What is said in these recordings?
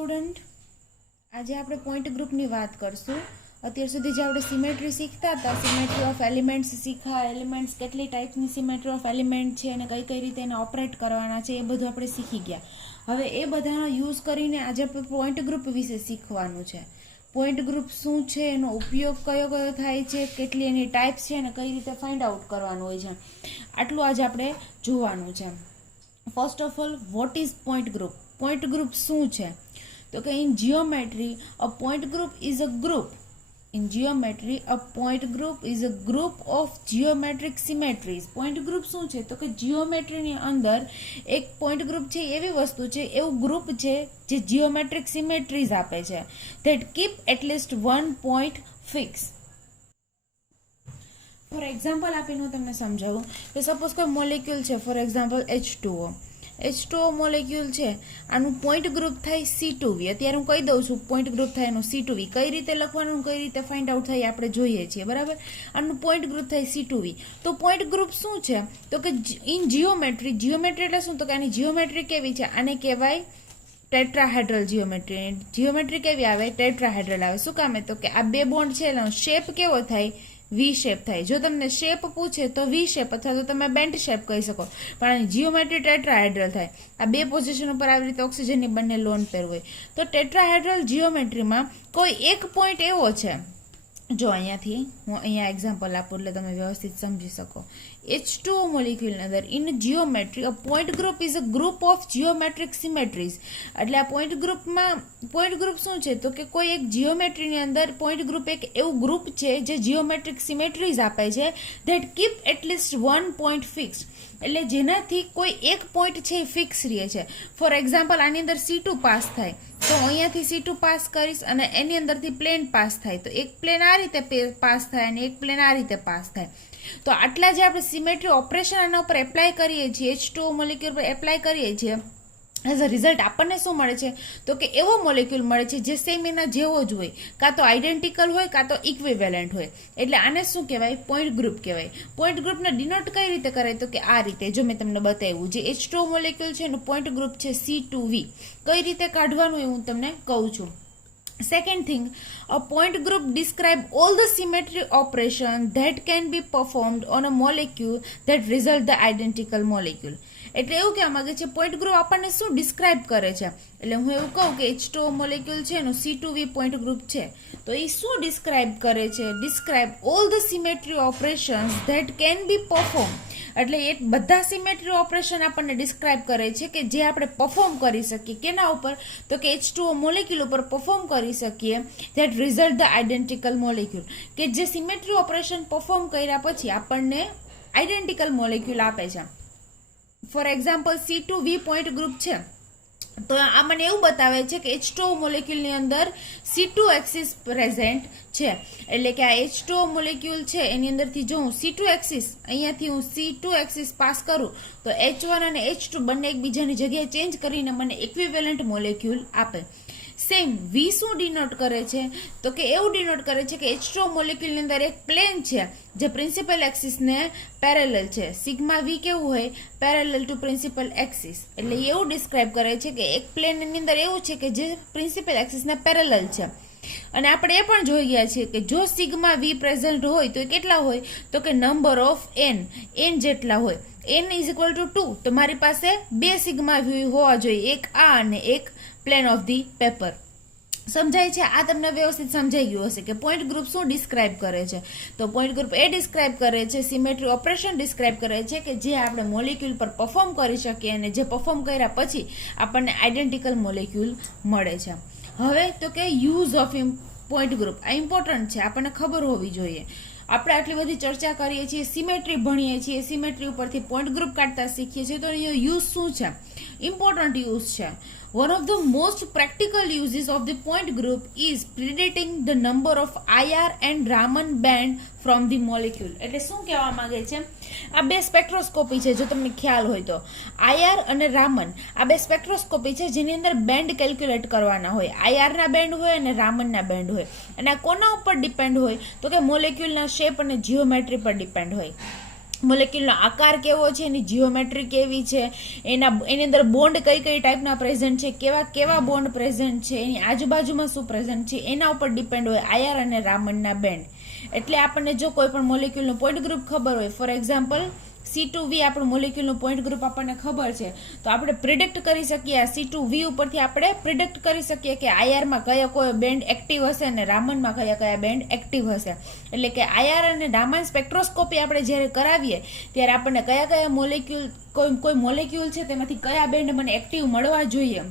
Student, આજે આપણે point ગ્રુપની વાત કરશું. અત્યાર સુધી જે આપણે સિમેટ્રી શીખતા હતા, symmetry of elements Shikha, elements કેટલી ટાઈપની સિમેટ્રી ઓફ એલિમેન્ટ છે અને કઈ કઈ રીતે એને ઓપરેટ કરવાના છે, એ બધું આપણે શીખી ગયા. હવે એ બધાનો યુઝ કરીને આજે આપણે પોઈન્ટ ગ્રુપ વિશે શીખવાનું છે. પોઈન્ટ ગ્રુપ શું છે, એનો ઉપયોગ કયો કયો થાય છે, કેટલી એની ટાઈપ્સ છે અને કઈ રીતે ફાઇન્ડ આઉટ કરવાનું હોય છે, આટલું આજે આપણે જોવાનું છે. First of all, what is point group? Point group શું છે? તો કે in geometry a point group is a group. In geometry a point group is a group of geometric symmetries. Point group શું છે? તો કે જીઓમેટ્રીની અંદર એક પોઈન્ટ ગ્રુપ છે એવી વસ્તુ છે, એવું ગ્રુપ છે જે જીઓમેટ્રિક સિમેટ્રીઝ આપે છે, that keep at least one point fix. For example આપીને હું તમને સમજાવું કે સપોઝ કોઈ મોલેક્યુલ છે, for example H2O. H2O molecule છે, આનું પોઈન્ટ ગ્રુપ થાય C2V. અત્યારે હું કહી દઉં છું પોઈન્ટ ગ્રુપ થાય એનું C2V. કઈ રીતે લખવાનું, કઈ રીતે ફાઇન્ડ આઉટ થાય આપણે જોઈએ છીએ, બરાબર. આનું પોઈન્ટ ગ્રુપ થાય C2V. તો પોઈન્ટ ગ્રુપ શું છે? તો કે ઇન જીઓમેટ્રી, જીઓમેટ્રી એટલે શું? તો કે આની જીઓમેટ્રી કેવી છે? આને કહેવાય ટેટ્રાહેડ્રલ જીઓમેટ્રી. જીઓમેટ્રી કેવી આવે? ટેટ્રાહેડ્રલ આવે. શું કામે? તો કે આ બે બોન્ડ છે એનો શેપ કેવો થાય? વી શેપ થાય. જો તમને શેપ પૂછે તો વી શેપ અથવા તો તમે બેન્ટ શેપ કહી શકો, પણ આની જીઓમેટ્રી ટેટ્રાહેડ્રલ થાય. આ બે પોઝિશન ઉપર આવી રીતે ઓક્સિજનની બંને લોન પેર હોય. તો ટેટ્રાહેડ્રલ જીઓમેટ્રીમાં કોઈ એક પોઈન્ટ એવો છે, જો અહીંયાથી હું અહીંયા એક્ઝામ્પલ આપું એટલે તમે વ્યવસ્થિત સમજી શકો. H2O મોલિક્યુલની અંદર in geometry a point group is a group of geometric symmetries. એટલે આ પોઈન્ટ ગ્રુપમાં પોઈન્ટ ગ્રુપ શું છે? તો કે કોઈ એક જીઓમેટ્રીની અંદર પોઈન્ટ ગ્રુપ એક એવું ગ્રુપ છે જે જીઓમેટ્રિક સિમેટ્રીઝ આપે છે, that keep at least one point fix. એટલે જેનાથી કોઈ એક પોઈન્ટ છે એ ફિક્સ રહે છે. ફોર એક્ઝામ્પલ આની અંદર C2 પાસ થાય, તો અહીંયાથી C2 પાસ કરીશ અને એની અંદરથી પ્લેન પાસ થાય, તો એક પ્લેન આ રીતે પાસ થાય અને એક પ્લેન આ રીતે પાસ થાય. તો આટલા જે આપણે સિમેટ્રી ઓપરેશન આના ઉપર એપ્લાય કરીએ છીએ, H2O મોલિક્યુલ પર એપ્લાય કરીએ છીએ, એઝ અ રિઝલ્ટ આપણને શું મળે છે? તો કે એવો મોલિક્યુલ મળે છે જે સેમ એના જેવો જ હોય, કાં તો આઈડેન્ટિકલ હોય કાં તો ઇક્વિવેલન્ટ હોય. એટલે આને શું કહેવાય? પોઈન્ટ ગ્રુપ કહેવાય. પોઈન્ટ ગ્રુપને ડિનોટ કઈ રીતે કરાય? તો કે આ રીતે. જો મેં તમને બતાવ્યું, જે H2O મોલિક્યુલ છે એનું પોઈન્ટ ગ્રુપ છે C2V. કઈ રીતે કાઢવાનું એ હું તમને કહું છું. Second thing, a point group describe all the symmetry operation that can be performed on a molecule that result the identical molecule. એટલે એવું કહેવા માંગે છે, પોઈન્ટ ગ્રુપ આપણને શું ડિસ્ક્રાઇબ કરે છે? એટલે હું એવું કહું કે H2O મોલેક્યુલ છે એનું C2V પોઈન્ટ ગ્રુપ છે, તો એ શું ડિસ્ક્રાઇબ કરે છે? Describe all the symmetry operations that can be perform. એટલે એ બધા સિમેટ્રી ઓપરેશન આપણને ડિસ્ક્રાઇબ કરે છે કે જે આપણે પરફોર્મ કરી શકીએ. કેના ઉપર? તો કે H2O મોલેક્યુલ ઉપર પરફોર્મ કરી શકીએ, that result the identical molecule. કે જે સિમેટ્રી ઓપરેશન પરફોર્મ કર્યા પછી આપણને આઈડેન્ટિકલ મોલેક્યુલ આપે છે. Four example C2V point group છે, તો આ મને એવું બતાવે છે કે H2O મોલેક્યુલની અંદર C2 એક્સિસ પ્રેઝન્ટ છે. એટલે કે આ H2O મોલેક્યુલ છે એની અંદરથી જો હું C2 એક્સિસ, અહીંયાથી હું C2 એક્સિસ પાસ કરું તો H1 અને H2 બંને એકબીજાની જગ્યાએ ચેન્જ કરીને મને ઇક્વિવેલન્ટ મોલેક્યુલ આપે. સેમ વી શું ડિનોટ કરે છે? તો કે એવું ડિનોટ કરે છે કે H2O મોલેક્યુલની અંદર એક પ્લેન છે જે પ્રિન્સિપલ એક્સિસને પેરેલલ છે. સિગ્મા વી કેવું હોય? Parallel to principal axis. એટલે એવું ડિસ્ક્રાઇબ કરે છે કે એક પ્લેનની અંદર એવું છે કે જે પ્રિન્સિપલ એક્સિસને પેરેલલ છે. અને આપણે એ પણ જોઈ ગયા છીએ કે જો સિગ્મા વી પ્રેઝન્ટ હોય તો એ કેટલા હોય? તો કે નંબર ઓફ n જેટલા હોય. n is equal two 2. તો મારી પાસે બે સિગ્મા વી હોવા જોઈએ, એક આ અને એક પ્લેન ઓફ ધી પેપર. સમજાય છે? આ તમને વ્યવસ્થિત સમજાઈ ગયું હશે કે પોઈન્ટ ગ્રુપ શું ડિસ્ક્રાઇબ કરે છે. તો પોઈન્ટ ગ્રુપ એ ડિસ્ક્રાઇબ કરે છે, સિમેટ્રી ઓપરેશન ડિસ્ક્રાઇબ કરે છે કે જે આપણે મોલેક્યુલ પર પરફોર્મ કરી શકીએ અને જે પરફોર્મ કર્યા પછી આપણને આઈડેન્ટિકલ મોલેક્યુલ મળે છે. હવે તો કે યુઝ ઓફ પોઈન્ટ ગ્રુપ, આ ઇમ્પોર્ટન્ટ છે, આપણને ખબર હોવી જોઈએ. આપણે આટલી બધી ચર્ચા કરીએ છીએ, સિમેટ્રી ભણીએ છીએ, સિમેટ્રી ઉપરથી પોઈન્ટ ગ્રુપ કાઢતા શીખીએ છીએ, તો એનો યુઝ શું છે? ઇમ્પોર્ટન્ટ યુઝ છે. One of the most practical uses of the point group is predicting the number of IR and Raman band from the molecule. એટલે શું કહેવા માંગે છે? આ બે સ્પેક્ટ્રોસ્કોપી છે, જો તમને ખ્યાલ હોય તો. IR અને રામન, આ બે સ્પેક્ટ્રોસ્કોપી છે જેની અંદર બેન્ડ કેલ્ક્યુલેટ કરવાના હોય. IR ના બેન્ડ હોય અને રામનના બેન્ડ હોય. અને આ કોના ઉપર ડિપેન્ડ હોય? તો કે મોલેક્યુલના શેપ અને જીઓમેટ્રી પર ડિપેન્ડ હોય. મોલેક્યુલનો આકાર કેવો છે, એની જીઓમેટ્રી કેવી છે, એની અંદર બોન્ડ કઈ કઈ ટાઈપના પ્રેઝન્ટ છે, કેવા કેવા બોન્ડ પ્રેઝન્ટ છે, એની આજુબાજુમાં શું પ્રેઝન્ટ છે, એના ઉપર ડિપેન્ડ હોય આયર અને રામનના બેન્ડ. એટલે આપણને જો કોઈ પણ મોલેક્યુલનું પોઈન્ટ ગ્રુપ ખબર હોય, ફોર એક્ઝામ્પલ C2V આપણું મોલેક્યુલનું પોઈન્ટ ગ્રુપ આપણને ખબર છે, તો આપણે પ્રિડિક્ટ કરી શકીએ આ C2V ઉપરથી આપણે પ્રિડિક્ટ કરી શકીએ કે આયરમાં કયો કોઈ બેન્ડ એક્ટિવ હશે અને રામનમાં કયા કયા બેન્ડ એક્ટિવ હશે. એટલે કે આયર અને રામન સ્પેક્ટ્રોસ્કોપી આપણે જ્યારે કરાવીએ ત્યારે આપણને કયા કયા મોલેક્યુલ કોઈ મોલેક્યુલ છે તેમાંથી કયા બેન્ડ મને એક્ટિવ મળવા જોઈએ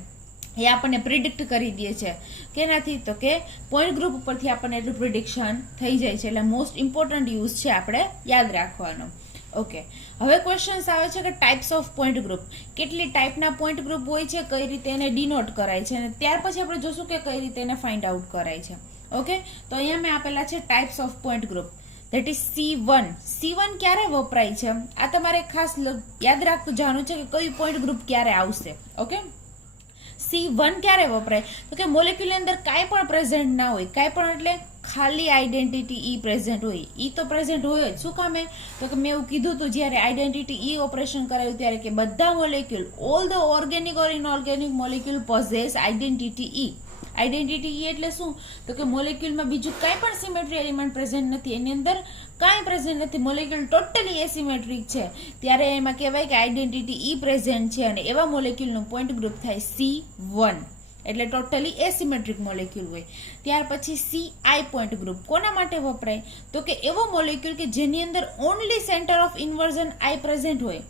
એ આપણને પ્રિડિક્ટ કરી દે છે. કેનાથી? તો કે પોઈન્ટ ગ્રુપ ઉપરથી આપણને એટલું પ્રિડિક્શન થઈ જાય છે. એટલે મોસ્ટ ઇમ્પોર્ટન્ટ યુઝ છે આપણે યાદ રાખવાનો. ઓકે, હવે ક્વેશ્ચન્સ આવે છે કે ટાઈપ્સ ઓફ પોઈન્ટ ગ્રુપ, કેટલી ટાઈપના પોઈન્ટ ગ્રુપ હોય છે, કઈ રીતે એને ડિનોટ કરાય છે, અને ત્યાર પછી આપણે જોશું કે કઈ રીતે એને ફાઇન્ડ આઉટ કરાય છે. ઓકે, તો અહીંયા મેં આપેલા છે types of point group. That is C1. C1 ક્યારે વપરાય છે આ તમારે ખાસ યાદ રાખતું જવાનું છે કે કયું પોઈન્ટ ગ્રુપ ક્યારે આવશે. ઓકે, C1 ક્યારે વપરાય? તો કે મોલેક્યુલની અંદર કાંઈ પણ પ્રેઝન્ટ ના હોય, કાંઈ પણ એટલે ખાલી આઈડેન્ટિટી E પ્રેઝન્ટ હોય. E તો પ્રેઝન્ટ હોય જ. શું કામે? તો કે મેં એવું કીધું હતું જ્યારે આઈડેન્ટિટી E ઓપરેશન કરાયું ત્યારે કે બધા molecule, all the organic or inorganic molecule possess identity E. Identity E એટલે શું? તો કે મોલેક્યુલમાં બીજું કાંઈ પણ સિમેટ્રી એલિમેન્ટ પ્રેઝન્ટ નથી, એની અંદર કાંઈ પ્રેઝન્ટ નથી, મોલેક્યુલ ટોટલી એસિમેટ્રિક છે, ત્યારે એમાં કહેવાય કે આઈડેન્ટિટી E પ્રેઝન્ટ છે, અને એવા મોલેક્યુલનું પોઈન્ટ ગ્રુપ થાય C1. એટલે ટોટલી એસિમેટ્રિક મોલેક્યુલ હોય. ત્યાર પછી CI પોઈન્ટ ગ્રુપ કોના માટે વપરાય? તો કે એવો મોલેક્યુલ કે જેની અંદર only centre of inversion I present હોય,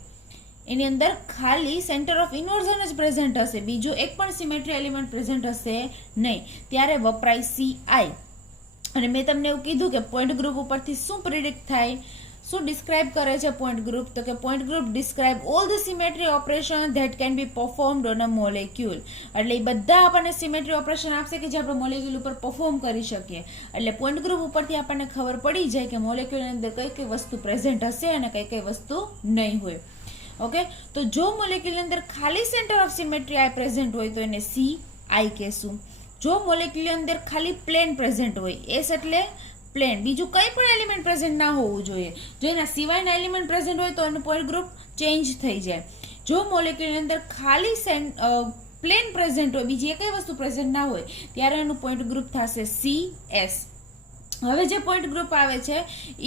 એની અંદર ખાલી સેન્ટર ઓફ ઇન્વર્ઝન જ પ્રેઝન્ટ હશે, બીજું એક પણ સિમેટ્રી એલિમેન્ટ પ્રેઝન્ટ હશે નહીં, ત્યારે વપરાય CI. અને મેં તમને એવું કીધું કે પોઈન્ટ ગ્રુપ ઉપરથી શું પ્રિડિક્ટ થાય, શું ડિસ્ક્રાઇબ કરે છે પોઈન્ટ ગ્રુપ? તો કે point group describe all the symmetry operation that can be performed on a molecule. એટલે એ બધા આપણને સિમેટ્રી ઓપરેશન આપશે કે જે આપણે મોલેક્યુલ ઉપર પરફોર્મ કરી શકીએ. એટલે પોઈન્ટ ગ્રુપ ઉપરથી આપણને ખબર પડી જાય કે મોલેક્યુલની અંદર કઈ કઈ વસ્તુ પ્રેઝન્ટ હશે અને કઈ કઈ વસ્તુ નહીં હોય. ઓકે, તો જો મોલેક્યુલની અંદર ખાલી centre of symmetry I present હોય તો એને CI કહેશું. જો મોલેક્યુલની અંદર ખાલી પ્લેન પ્રેઝન્ટ હોય, S એટલે પ્લેન, બીજું કંઈ પણ એલિમેન્ટ પ્રેઝન્ટ ના હોવું જોઈએ, જો એના સિવાયના એલિમેન્ટ પ્રેઝન્ટ હોય તો એનું પોઈન્ટ ગ્રુપ ચેન્જ થઈ જાય. જો મોલેક્યુલની અંદર ખાલી પ્લેન પ્રેઝન્ટ હોય, બીજી એકેય વસ્તુ પ્રેઝન્ટ ના હોય, ત્યારે એનું પોઈન્ટ ગ્રુપ થશે CS. હવે જે પોઈન્ટ ગ્રુપ આવે છે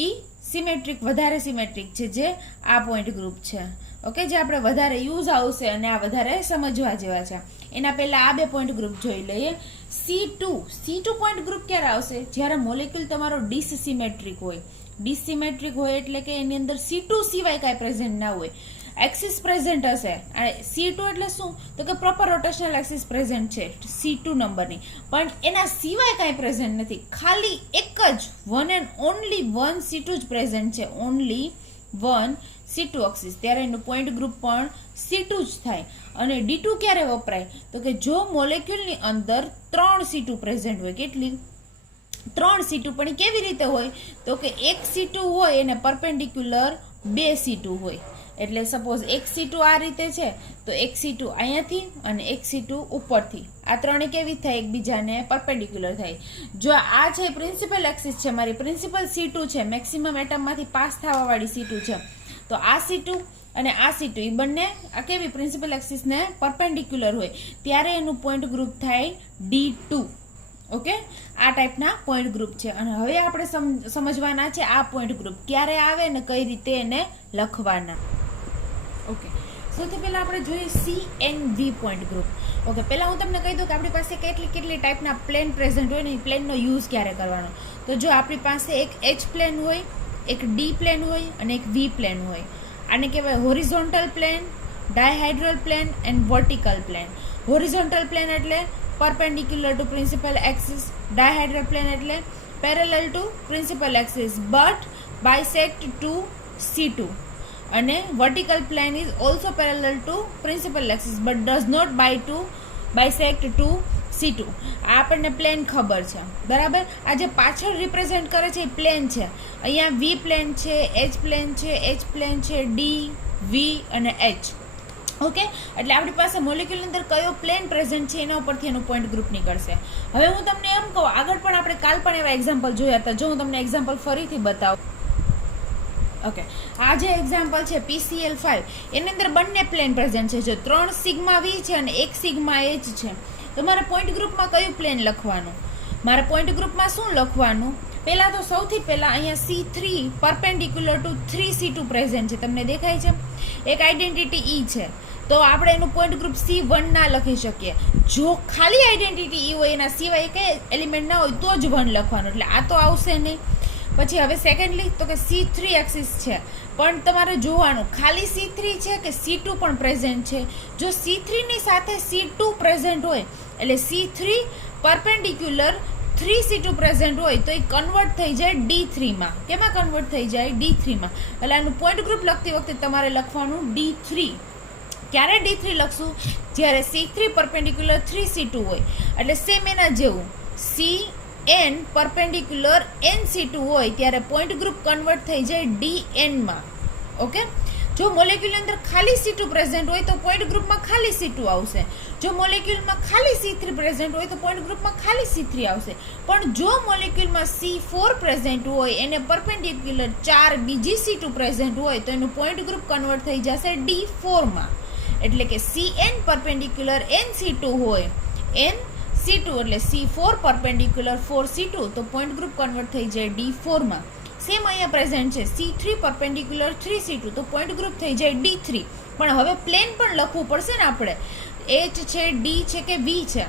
એ સિમેટ્રિક, વધારે સિમેટ્રિક છે, જે આ પોઈન્ટ ગ્રુપ છે. ઓકે, જે આપણે વધારે યુઝ આવશે અને આ વધારે સમજવા જેવા છે. એના પહેલા આ બે પોઈન્ટ ગ્રુપ જોઈ લઈએ. C2 પોઈન્ટ ગ્રુપ ક્યારે આવશે? જ્યારે મોલેક્યુલ તમારો ડિસસિમેટ્રિક હોય. ડિસસિમેટ્રિક હોય એટલે કે એની અંદર C2 સિવાય કાંઈ પ્રેઝન્ટ ના હોય, એક્સિસ પ્રેઝન્ટ હશે. C2 એટલે શું? તો કે પ્રોપર રોટેશનલ એક્સિસ પ્રેઝન્ટ છે C2 નંબરની, પણ એના સિવાય કાંઈ પ્રેઝન્ટ નથી, ખાલી એક જ one and only one C2 જ પ્રેઝન્ટ છે, ઓનલી વન C2 એક્સિસ, ત્યારે એનું પોઈન્ટ ગ્રુપ પણ C2 જ થાય. અને D2 ક્યારે વપરાય? તો કે જો મોલેક્યુલની અંદર 3 C2 પ્રેઝન્ટ હોય. કેટલી? 3 C2. પણ કેવી રીતે હોય? તો કે એક C2 હોય એને પરપેન્ડિક્યુલર 2 C2 હોય. એટલે સપોઝ એક C2 આ રીતે છે તો એક C2 અહીંયાથી અને એક C2 ઉપરથી, આ ત્રણે કેવી થાય? એકબીજાને પરપેન્ડિક્યુલર થાય. જો આ છે પ્રિન્સિપલ એક્સિસ છે, મારી પ્રિન્સિપલ C2 છે, મેક્સિમમ એટમમાંથી પાસ થવા વાળી C2 છે, તો આ C2 અને આ C2 એ બંને આ કેવી પ્રિન્સિપલ એક્સિસને પરપેન્ડિક્યુલર હોય, ત્યારે એનું પોઈન્ટ ગ્રુપ થાય D2. ઓકે, આ ટાઈપના પોઈન્ટ ગ્રુપ છે. અને હવે આપણે સમજવાના છે આ પોઈન્ટ ગ્રુપ ક્યારે આવે ને કઈ રીતે એને લખવાના. ઓકે, સૌથી પહેલા આપણે જોઈએ CNV પોઈન્ટ ગ્રુપ. ઓકે, પહેલા હું તમને કહી દઉં કે આપણી પાસે કેટલી ટાઈપના પ્લેન પ્રેઝન્ટ હોય ને એ પ્લેનનો યુઝ ક્યારે કરવાનો. તો જો આપણી પાસે એક H પ્લેન હોય, એક D પ્લેન હોય અને એક V પ્લેન હોય. આને કહેવાય horizontal plane, dihedral plane and vertical plane. Horizontal plane એટલે perpendicular to principal axis, dihedral plane એટલે parallel to principal axis but bisect to C2, અને vertical plane is also parallel to principal axis but does not bisect to C2. આ આપણને plane ખબર છે, બરાબર. આ જે પાછળ રિપ્રેઝેન્ટ કરે છે એ પ્લેન છે. અહીંયા V પ્લેન છે, H પ્લેન છે, H પ્લેન છે, D, V અને H. ઓકે, એટલે આપણી પાસે મોલેક્યુલની અંદર કયો પ્લેન પ્રેઝન્ટ છે એના ઉપરથી એનું પોઈન્ટ ગ્રુપ નીકળશે. હવે હું તમને એમ કહું, આગળ પણ આપણે કાલ પણ એવા એક્ઝામ્પલ જોયા હતા, જો હું તમને એક્ઝામ્પલ ફરીથી બતાવું. ઓકે, આ જે એક્ઝામ્પલ છે PCl5, એની અંદર બંને પ્લેન પ્રેઝન્ટ છે. જો 3 સિગ્મા વી છે અને 1 સિગ્મા એચ છે, તો મારે પોઈન્ટ ગ્રુપમાં કયું પ્લેન લખવાનું? મારે પોઈન્ટ ગ્રુપમાં શું લખવાનું? પહેલા તો સૌથી પહેલા અહીંયા C3 perpendicular two 3C2 present છે, તમને દેખાય છે. એક આઈડેન્ટિટી E છે, તો આપણે એનું પોઈન્ટ ગ્રુપ C1 ના લખી શકીએ. જો ખાલી આઈડેન્ટિટી E હોય, એના સિવાય કઈ એલિમેન્ટ ના હોય તો જ 1 લખવાનું, એટલે આ તો આવશે નહીં. પછી હવે સેકન્ડલી તો કે C3 એક્સિસ છે, પણ તમારે જોવાનું ખાલી C3 છે કે C2 પણ પ્રેઝન્ટ છે. જો C3 ની સાથે C2 પ્રેઝન્ટ હોય, એટલે C3 પરપેન્ડિક્યુલર 3C2 પ્રેઝન્ટ હોય, તો એ કન્વર્ટ થઈ જાય D3 માં. કેમાં કન્વર્ટ થઈ જાય? D3 માં. એટલે આનું પોઈન્ટ ગ્રુપ લખતી વખતે તમારે લખવાનું D3. ક્યારે D3 લખશું? જ્યારે C3 પરપેન્ડિક્યુલર 3C2 હોય. એટલે સેમ એના જેવું CN પરપેન્ડિક્યુલર NC2 હોય, ત્યારે પોઈન્ટ ગ્રુપ કન્વર્ટ થઈ જાય DN માં. ઓકે, જો મોલેક્યુલની અંદર ખાલી C2 પ્રેઝન્ટ હોય તો પોઈન્ટ ગ્રુપમાં ખાલી C2 આવશે. જો મોલેક્યુલમાં ખાલી C3 પ્રેઝન્ટ હોય તો પોઈન્ટ ગ્રુપમાં ખાલી C3 આવશે. પણ જો મોલેક્યુલમાં C4 પ્રેઝન્ટ હોય, એને પરપેન્ડિક્યુલર 4 બીજી C2 પ્રેઝન્ટ હોય, તો એનું પોઈન્ટ ગ્રુપ કન્વર્ટ થઈ જશે D4 માં. એટલે કે CN પરપેન્ડિક્યુલર NC2 હોય, NC2 એટલે C4 પરપેન્ડિક્યુલર 4C2, તો પોઈન્ટ ગ્રુપ કન્વર્ટ થઈ જાય D4 માં. સેમ અહીંયા પ્રેઝન્ટ છે C3 પરપેન્ડિક્યુલર 3C2, તો પોઈન્ટ ગ્રુપ થઈ જાય D3. પણ હવે પ્લેન પણ લખવું પડશે ને આપણે. H છે, D છે કે V છે?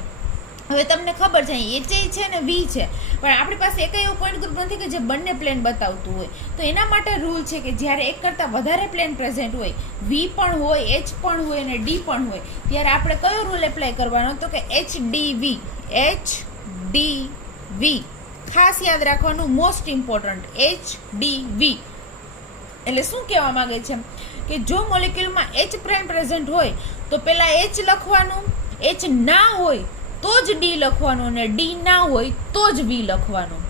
હવે તમને ખબર છે અહીં H છે ને V છે, પણ આપણી પાસે એક એવું પોઈન્ટ ગ્રુપ નથી કે જે બંને પ્લેન બતાવતું હોય. તો એના માટે રૂલ છે કે જ્યારે એક કરતાં વધારે પ્લેન પ્રેઝન્ટ હોય, V પણ હોય, H પણ હોય અને D પણ હોય, ત્યારે આપણે કયો રૂલ એપ્લાય કરવાનો? તો કે HDV. HDV ખાસ યાદ રાખવાનું, મોસ્ટ ઇમ્પોર્ટન્ટ. HDV એટલે શું કહેવા માંગે છે કે જો મોલેક્યુલમાં H પ્રાઇમ પ્રેઝન્ટ હોય તો પહેલા H લખવાનું, H ના હોય તો જ D લખવાનું, અને D ના હોય તો જ V લખવાનું.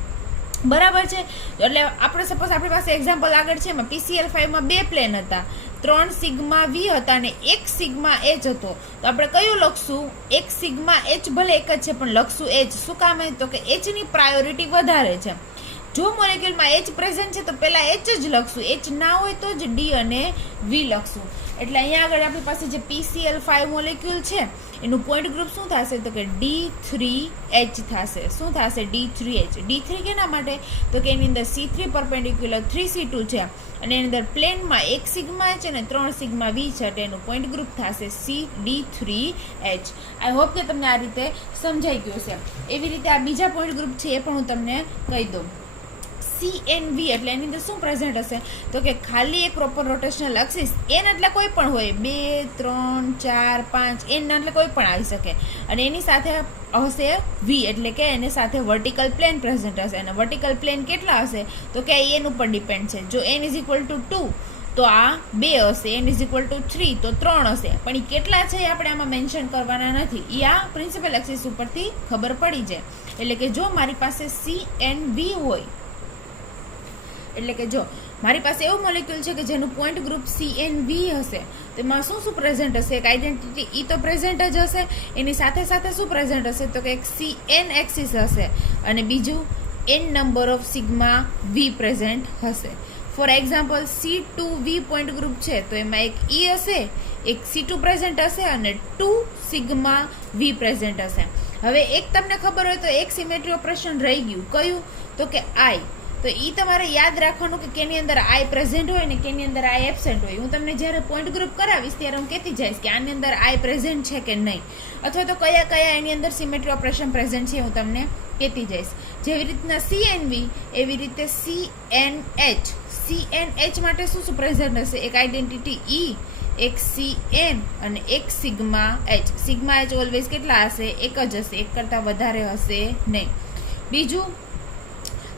બરાબર છે? એટલે આપણે સપોઝ આપણી પાસે એક્ઝામ્પલ આગળ છે, એમાં PCl5 માં 2 પ્લેન હતા, 3 સિગ્મા V હતા અને 1 સિગ્મા H હતો. તો આપણે કયું લખશું? 1 સિગ્મા H ભલે એક જ છે પણ લખશું H. શું કામ? તો કે H ની પ્રાયોરિટી વધારે છે. જો મોલેક્યુલમાં H પ્રેઝન્ટ છે તો પહેલા H જ લખશું, H ના હોય તો જ D અને V લખશું. એટલે અહીંયા આગળ આપણી પાસે જે PCl5 મોલેક્યુલ છે, એનું પોઈન્ટ ગ્રુપ શું થશે? તો કે D3H થશે. શું થશે? D3H. D3 કેના માટે? તો કે એની અંદર C3 પરપેન્ડિક્યુલર 3C2 છે, અને એની અંદર પ્લેનમાં 1 સિગ્મા H અને 3 સિગ્મા V છે, એટલે એનું પોઈન્ટ ગ્રુપ થશે D3H. આઈ હોપ કે તમને આ રીતે સમજાઈ ગયું છે. એવી રીતે આ બીજા પોઈન્ટ ગ્રુપ છે, એ પણ હું તમને કહી દઉં. CNV એટલે એની અંદર શું પ્રેઝન્ટ હશે? તો કે ખાલી એક પ્રોપર રોટેશનલ એક્સિસ, N એટલે કોઈ પણ હોય, 2, 3, 4, 5, N એટલે કોઈ પણ આવી શકે, અને એની સાથે હશે V એટલે કે એની સાથે વર્ટિકલ પ્લેન પ્રેઝન્ટ હશે. અને વર્ટિકલ પ્લેન કેટલા હશે? તો કે N ઉપર ડિપેન્ડ છે. જો N = 2 તો આ 2 હશે, N = 3 તો 3 હશે, પણ એ કેટલા છે એ આપણે આમાં મેન્શન કરવાના નથી. એ આ પ્રિન્સિપલ એક્સિસ ઉપરથી ખબર પડી જાય. એટલે કે જો મારી પાસે CNV હોય, એટલે કે જો મારી પાસે એવું મોલેક્યુલ છે કે જેનું પોઈન્ટ ગ્રુપ CNV હશે, તો એમાં શું શું પ્રેઝન્ટ હશે? એક આઈડેન્ટિટી E તો પ્રેઝન્ટ જ હશે, એની સાથે સાથે શું પ્રેઝન્ટ હશે? તો કે એક CN એક્સિસ હશે, અને બીજું N number of sigma V present હશે. For example C2V point group છે, તો એમાં એક E હશે, એક C2 પ્રેઝન્ટ હશે અને 2 સિગ્મા V પ્રેઝન્ટ હશે. હવે એક તમને ખબર હોય તો એક સિમેટ્રી ઓપરેશન રહી ગયું, કયું? તો કે I. તો એ તમારે યાદ રાખવાનું કે કેની અંદર I પ્રેઝન્ટ હોય ને કેની અંદર I એબસેન્ટ હોય. હું તમને જ્યારે પોઈન્ટ ગ્રુપ કરાવીશ ત્યારે હું કહેતી જઈશ કે આની અંદર I પ્રેઝન્ટ છે કે નહીં, અથવા તો કયા કયા એની અંદર સિમેટ્રી ઓપરેશન પ્રેઝન્ટ છે હું તમને કહેતી જઈશ. જેવી રીતના CNV એવી રીતે CNH. CNH માટે શું શું પ્રેઝન્ટ હશે? એક આઈડેન્ટિટી E, એક CN અને એક sigma H. Sigma H always કેટલા હશે? એક જ હશે, એક કરતાં વધારે હશે નહીં. બીજું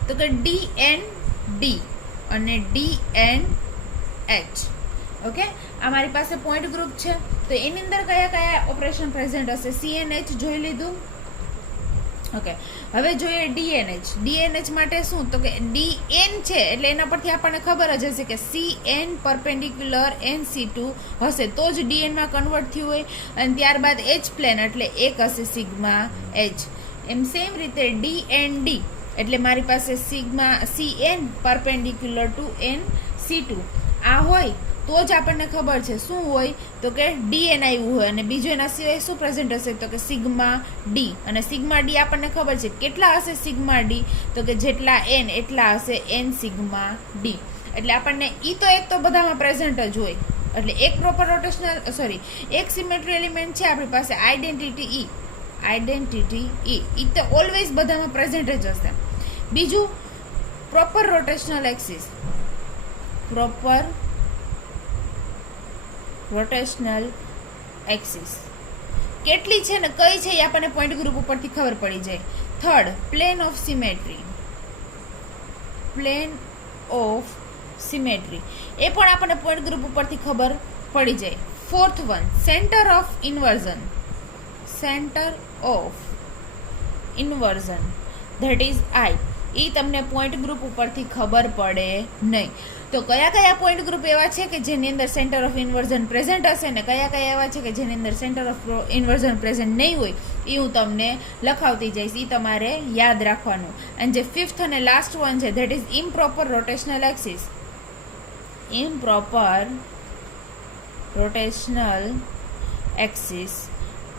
તો કે DND અને DNH. ઓકે, આ મારી પાસે પોઈન્ટ ગ્રુપ છે, તો એની અંદર કયા કયા ઓપરેશન પ્રેઝન્ટ હશે? CNH જોઈ લીધું. ઓકે, હવે જોઈએ DNH. DNH માટે શું? તો કે DN છે એટલે એના પરથી આપણને ખબર જ હશે કે CN પરપેન્ડિક્યુલર NC2 હશે તો જ DN માં કન્વર્ટ થયું હોય, અને ત્યારબાદ H પ્લેન એટલે એક હશે સિગ્મા H. એમ સેમ રીતે DND એટલે મારી પાસે sigma CN perpendicular to N C2 આ હોય તો જ આપણને ખબર છે શું હોય તો કે DN આવ્યું હોય અને બીજું એના સિવાય શું પ્રેઝન્ટ હશે તો કે સિગ્મા ડી અને સિગ્મા ડી આપણને ખબર છે કેટલા હશે સિગ્મા ડી તો કે જેટલા N એટલા હશે N સિગ્મા ડી એટલે આપણને તો એક તો બધામાં પ્રેઝન્ટ જ હોય એટલે એક પ્રોપર રોટેશનલ એક સિમેટ્રી એલિમેન્ટ છે આપણી પાસે આઈડેન્ટિટી ઈ તો ઓલવેઝ બધામાં પ્રેઝન્ટ જ હશે બીજું પ્રોપર રોટેશનલ એક્સિસ કેટલી છે ને કઈ છે એ આપણને પોઈન્ટ ગ્રુપ ઉપરથી ખબર પડી જાય થર્ડ પ્લેન ઓફ સિમેટ્રી એ પણ આપણને પોઈન્ટ ગ્રુપ ઉપરથી ખબર પડી જાય fourth one center of inversion that is I એ તમને પોઈન્ટ ગ્રુપ ઉપરથી ખબર પડે નહીં તો કયા પોઈન્ટ ગ્રુપ એવા છે કે જેની અંદર સેન્ટર ઓફ ઇન્વર્ઝન પ્રેઝન્ટ હશે ને કયા એવા છે કે જેની અંદર સેન્ટર ઓફ ઇન્વર્ઝન પ્રેઝન્ટ નહીં હોય એ હું તમને લખાવતી જઈશ એ તમારે યાદ રાખવાનું અને જે ફિફ્થ અને લાસ્ટ વન છે that is improper rotational axis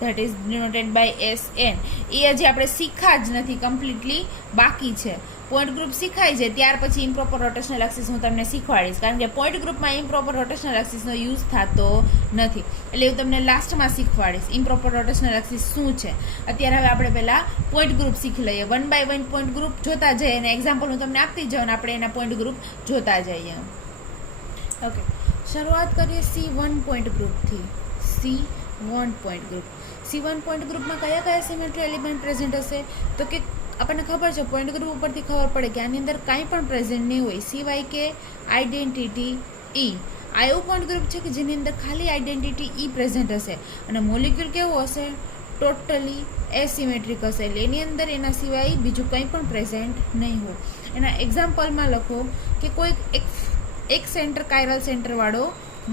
that is denoted by SN એ હજી આપણે શીખા જ નથી કમ્પ્લીટલી બાકી છે પોઈન્ટ ગ્રુપ શીખાય છે ત્યાર પછી ઇમ્પ્રોપર રોટેશનલ એક્સિસ હું તમને શીખવાડીશ કારણ કે પોઈન્ટ ગ્રુપમાં ઇમ્પ્રોપર રોટેશનલ એક્સિસનો યુઝ થતો નથી એટલે હું તમને લાસ્ટમાં શીખવાડીશ ઇમ્પ્રોપર રોટેશનલ એક્સિસ શું છે અત્યારે હવે આપણે પહેલાં પોઈન્ટ ગ્રુપ શીખી લઈએ 1 by 1 પોઈન્ટ ગ્રુપ જોતા જઈએ અને એક્ઝામ્પલ હું તમને આપતી જાઉં અને આપણે એના પોઈન્ટ ગ્રુપ જોતા જઈએ ઓકે શરૂઆત કરીએ C1 પોઈન્ટ ગ્રુપથી C1 પોઈન્ટ ગ્રુપમાં કયા સિમેટ્રી એલિમેન્ટ પ્રેઝન્ટ હશે તો કે આપણને ખબર છે પોઈન્ટ ગ્રુપ ઉપરથી ખબર પડે કે આની અંદર કાંઈ પણ પ્રેઝન્ટ નહીં હોય સિવાય કે આઈડેન્ટિટી ઈ આ એવું પોઈન્ટ ગ્રુપ છે કે જેની અંદર ખાલી આઈડેન્ટિટી ઈ પ્રેઝન્ટ હશે અને મોલિક્યુલ કેવો હશે ટોટલી એસિમેટ્રિક હશે એટલે એની અંદર એના સિવાય બીજું કંઈ પણ પ્રેઝન્ટ નહીં હોય એના એક્ઝામ્પલમાં લખો કે કોઈ એક સેન્ટર કાયરલ સેન્ટરવાળો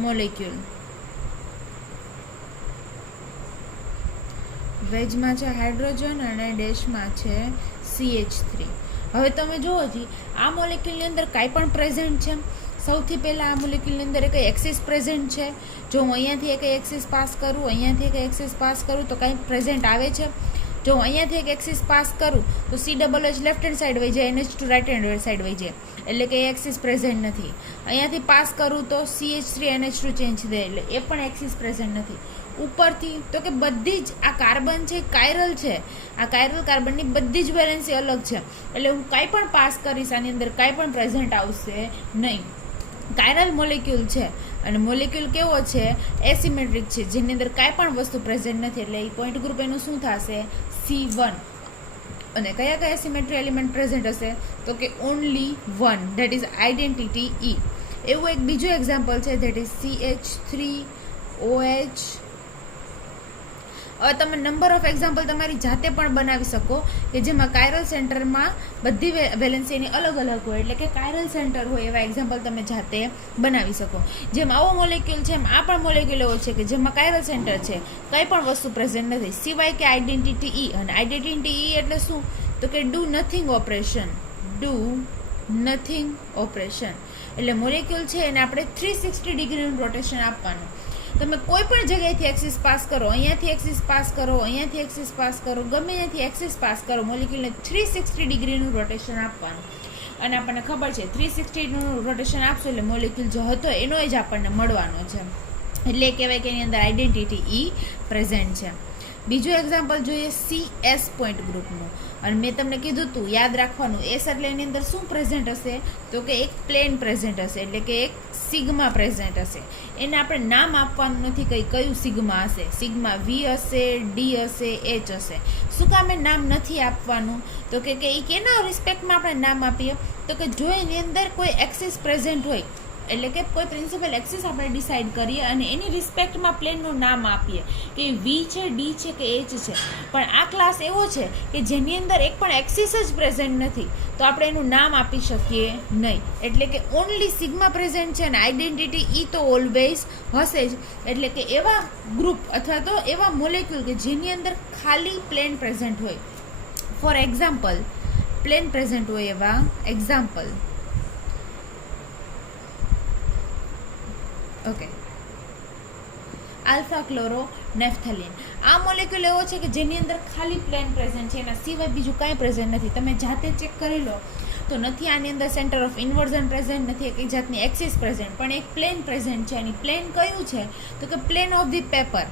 મોલિક્યુલ વેજમાં છે હાઇડ્રોજન અને ડેશમાં છે CH3 હવે તમે જુઓ જી આ મોલિક્યુલની અંદર કાંઈ પણ પ્રેઝન્ટ છે સૌથી પહેલાં આ મોલિક્યુલની અંદર એક એક્સિસ પ્રેઝન્ટ છે જો હું અહીંયાથી એક એક્સિસ પાસ કરું અહીંયાથી એક એક્સિસ પાસ કરું તો કાંઈ પ્રેઝન્ટ આવે છે જો હું અહીંયાથી એક એક્સિસ પાસ કરું તો CH લેફ્ટ હેન્ડ સાઈડ વહી જાય NH2 રાઇટ હેન્ડ સાઈડ વહી જાય એટલે કે એ એક્સિસ પ્રેઝન્ટ નથી અહીંયાથી પાસ કરું તો CH3 NH2 ચેન્જ થાય એટલે એ પણ એક્સિસ પ્રેઝન્ટ નથી ઉપરથી તો કે બધી જ આ કાર્બન છે કાયરલ છે આ કાયરલ કાર્બનની બધી જ વેલેન્સી અલગ છે એટલે હું કાંઈ પણ પાસ કરીશ આની અંદર કાંઈ પણ પ્રેઝન્ટ આવશે નહીં કાયરલ મોલિક્યુલ છે અને મોલિક્યુલ કેવો છે એસિમેટ્રિક છે જેની અંદર કાંઈ પણ વસ્તુ પ્રેઝન્ટ નથી એટલે એ પોઈન્ટ ગ્રુપ એનું શું થશે C1 અને કયા સિમેટ્રી એલિમેન્ટ પ્રેઝન્ટ હશે તો કે only one that is identity E એવું એક બીજું એક્ઝામ્પલ છે ધેટ ઇઝ CH3OH હવે તમે નંબર ઓફ એક્ઝામ્પલ તમારી જાતે પણ બનાવી શકો કે જેમાં કાયરલ સેન્ટરમાં બધી વેલેન્સી એની અલગ અલગ હોય એટલે કે કાયરલ સેન્ટર હોય એવા એક્ઝામ્પલ તમે જાતે બનાવી શકો જેમ આવો મોલિક્યુલ છે એમ આ પણ મોલિક્યુલ એવો છે કે જેમાં કાયરલ સેન્ટર છે કંઈ પણ વસ્તુ પ્રેઝન્ટ નથી સિવાય કે આઈડેન્ટિટી ઈ અને આઈડેન્ટિટી ઈ એટલે શું તો કે ડુ નથિંગ ઓપરેશન એટલે મોલિક્યુલ છે એને આપણે 360 ડિગ્રીનું રોટેશન આપવાનું તમે કોઈ પણ જગ્યાએથી એક્સિસ પાસ કરો અહીંયાથી એક્સિસ પાસ કરો અહીંયાથી એક્સિસ પાસ કરો ગમે ત્યાંથી એક્સિસ પાસ કરો મોલિક્યુલને 360 ડિગ્રીનું રોટેશન આપવાનું અને આપણને ખબર છે 360નું રોટેશન આપશો એટલે મોલિક્યુલ જો હતો એનો જ આપણને મળવાનો છે એટલે કહેવાય કે એની અંદર આઈડેન્ટિટી ઈ પ્રેઝન્ટ છે બીજું એક્ઝામ્પલ જોઈએ CS પોઈન્ટ ગ્રુપનું અને મેં તમને કીધું હતું યાદ રાખવાનું એસ એટલે એની અંદર શું પ્રેઝન્ટ હશે તો કે એક પ્લેન પ્રેઝન્ટ હશે એટલે કે એક સિગ્મા પ્રેઝન્ટ હશે એને આપણે નામ આપવાનું નથી કયું સિગ્મા હશે સિગ્મા V હશે D હશે H હશે શું કામ એ નામ નથી આપવાનું તો કે એ કેના રિસ્પેક્ટમાં આપણે નામ આપીએ તો કે જો એની અંદર કોઈ એક્સિસ પ્રેઝન્ટ હોય એટલે કે કોઈ પ્રિન્સિપલ એક્સિસ આપણે ડિસાઇડ કરીએ અને એની રિસ્પેક્ટમાં પ્લેનનું નામ આપીએ કે V છે D છે કે H છે પણ આ ક્લાસ એવો છે કે જેની અંદર એક પણ એક્સિસ જ પ્રેઝન્ટ નથી તો આપણે એનું નામ આપી શકીએ નહીં એટલે કે ઓનલી સિગ્મા પ્રેઝન્ટ છે અને આઈડેન્ટિટી ઈ તો ઓલવેઝ હશે જ એટલે કે એવા ગ્રુપ અથવા તો એવા મોલેક્યુલ કે જેની અંદર ખાલી પ્લેન પ્રેઝન્ટ હોય ફોર એક્ઝામ્પલ પ્લેન પ્રેઝન્ટ હોય એવા એક્ઝામ્પલ ઓકે, આલ્ફા ક્લોરો નેફથેલિન. આ મોલેક્યુલ એવો છે કે જેની અંદર ખાલી પ્લેન પ્રેઝન્ટ છે, એના સિવાય બીજું કાંઈ પ્રેઝન્ટ નથી. તમે જાતે ચેક કરી લો તો નથી આની અંદર સેન્ટર ઓફ ઇન્વર્ઝન પ્રેઝન્ટ, નથી એક જાતની એક્સિસ પ્રેઝન્ટ, પણ એક પ્લેન પ્રેઝન્ટ છે. એની પ્લેન કયું છે તો કે પ્લેન ઓફ ધી પેપર,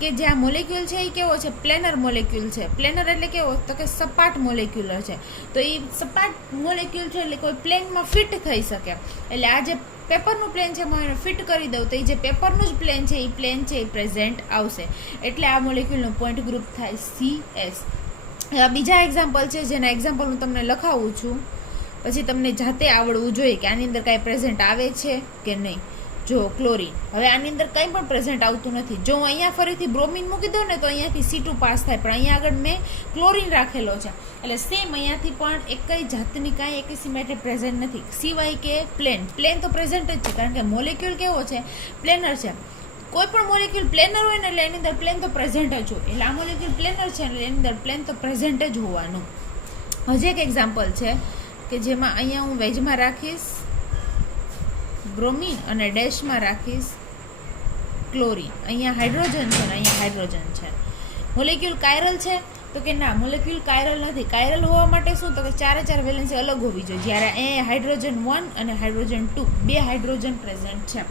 કે જે આ મોલેક્યુલ છે એ કેવો છે, પ્લેનર મોલેક્યુલ છે. પ્લેનર એટલે કેવો તો કે સપાટ મોલેક્યુલર છે. તો એ સપાટ મોલેક્યુલ છે એટલે કોઈ પ્લેનમાં ફિટ થઈ શકે. એટલે આ જે પેપરનું પ્લેન છે હું એને ફિટ કરી દઉં તો એ જે પેપરનું જ પ્લેન છે એ પ્લેન છે એ પ્રેઝન્ટ આવશે. એટલે આ મોલેક્યુલનું પોઈન્ટ ગ્રુપ થાય CS. બીજા એક્ઝામ્પલ છે જેના એક્ઝામ્પલ હું તમને લખાવું છું, પછી તમને જાતે આવડવું જોઈએ કે આની અંદર કાંઈ પ્રેઝન્ટ આવે છે કે નહીં. જો ક્લોરીન, હવે આની અંદર કંઈ પણ પ્રેઝન્ટ આવતું નથી. જો હું અહીંયા ફરીથી બ્રોમિન મૂકી દઉં ને તો અહીંયાથી C2 પાસ થાય, પણ અહીંયા આગળ મેં ક્લોરીન રાખેલો છે. એટલે સેમ અહીંયાથી પણ એક કઈ જાતની કાંઈ એક સિમેટ્રી પ્રેઝન્ટ નથી, સિવાય કે પ્લેન. પ્લેન તો પ્રેઝન્ટ જ છે કારણ કે મોલેક્યુલ કેવો છે, પ્લેનર છે. કોઈ પણ મોલેક્યુલ પ્લેનર હોય ને એટલે એની અંદર પ્લેન તો પ્રેઝન્ટ જ હોય. એટલે આ મોલેક્યુલ પ્લેનર છે એટલે એની અંદર પ્લેન તો પ્રેઝન્ટ જ હોવાનું. હજી એક એક્ઝામ્પલ છે કે જેમાં અહીંયા હું વેજમાં રાખીશ બ્રોમિન અને ડેશમાં રાખીશ ક્લોરીન. અહીંયા હાઇડ્રોજન છે ને અહીંયા હાઇડ્રોજન છે. મોલેક્યુલ કાયરલ છે તો કે ના, મોલેક્યુલ કાયરલ નથી. કાયરલ હોવા માટે શું તો કે 4 વેલેન્સી અલગ હોવી જોઈએ. જ્યારે અહીંયા હાઇડ્રોજન 1 અને હાઇડ્રોજન 2 બે હાઇડ્રોજન પ્રેઝન્ટ છે.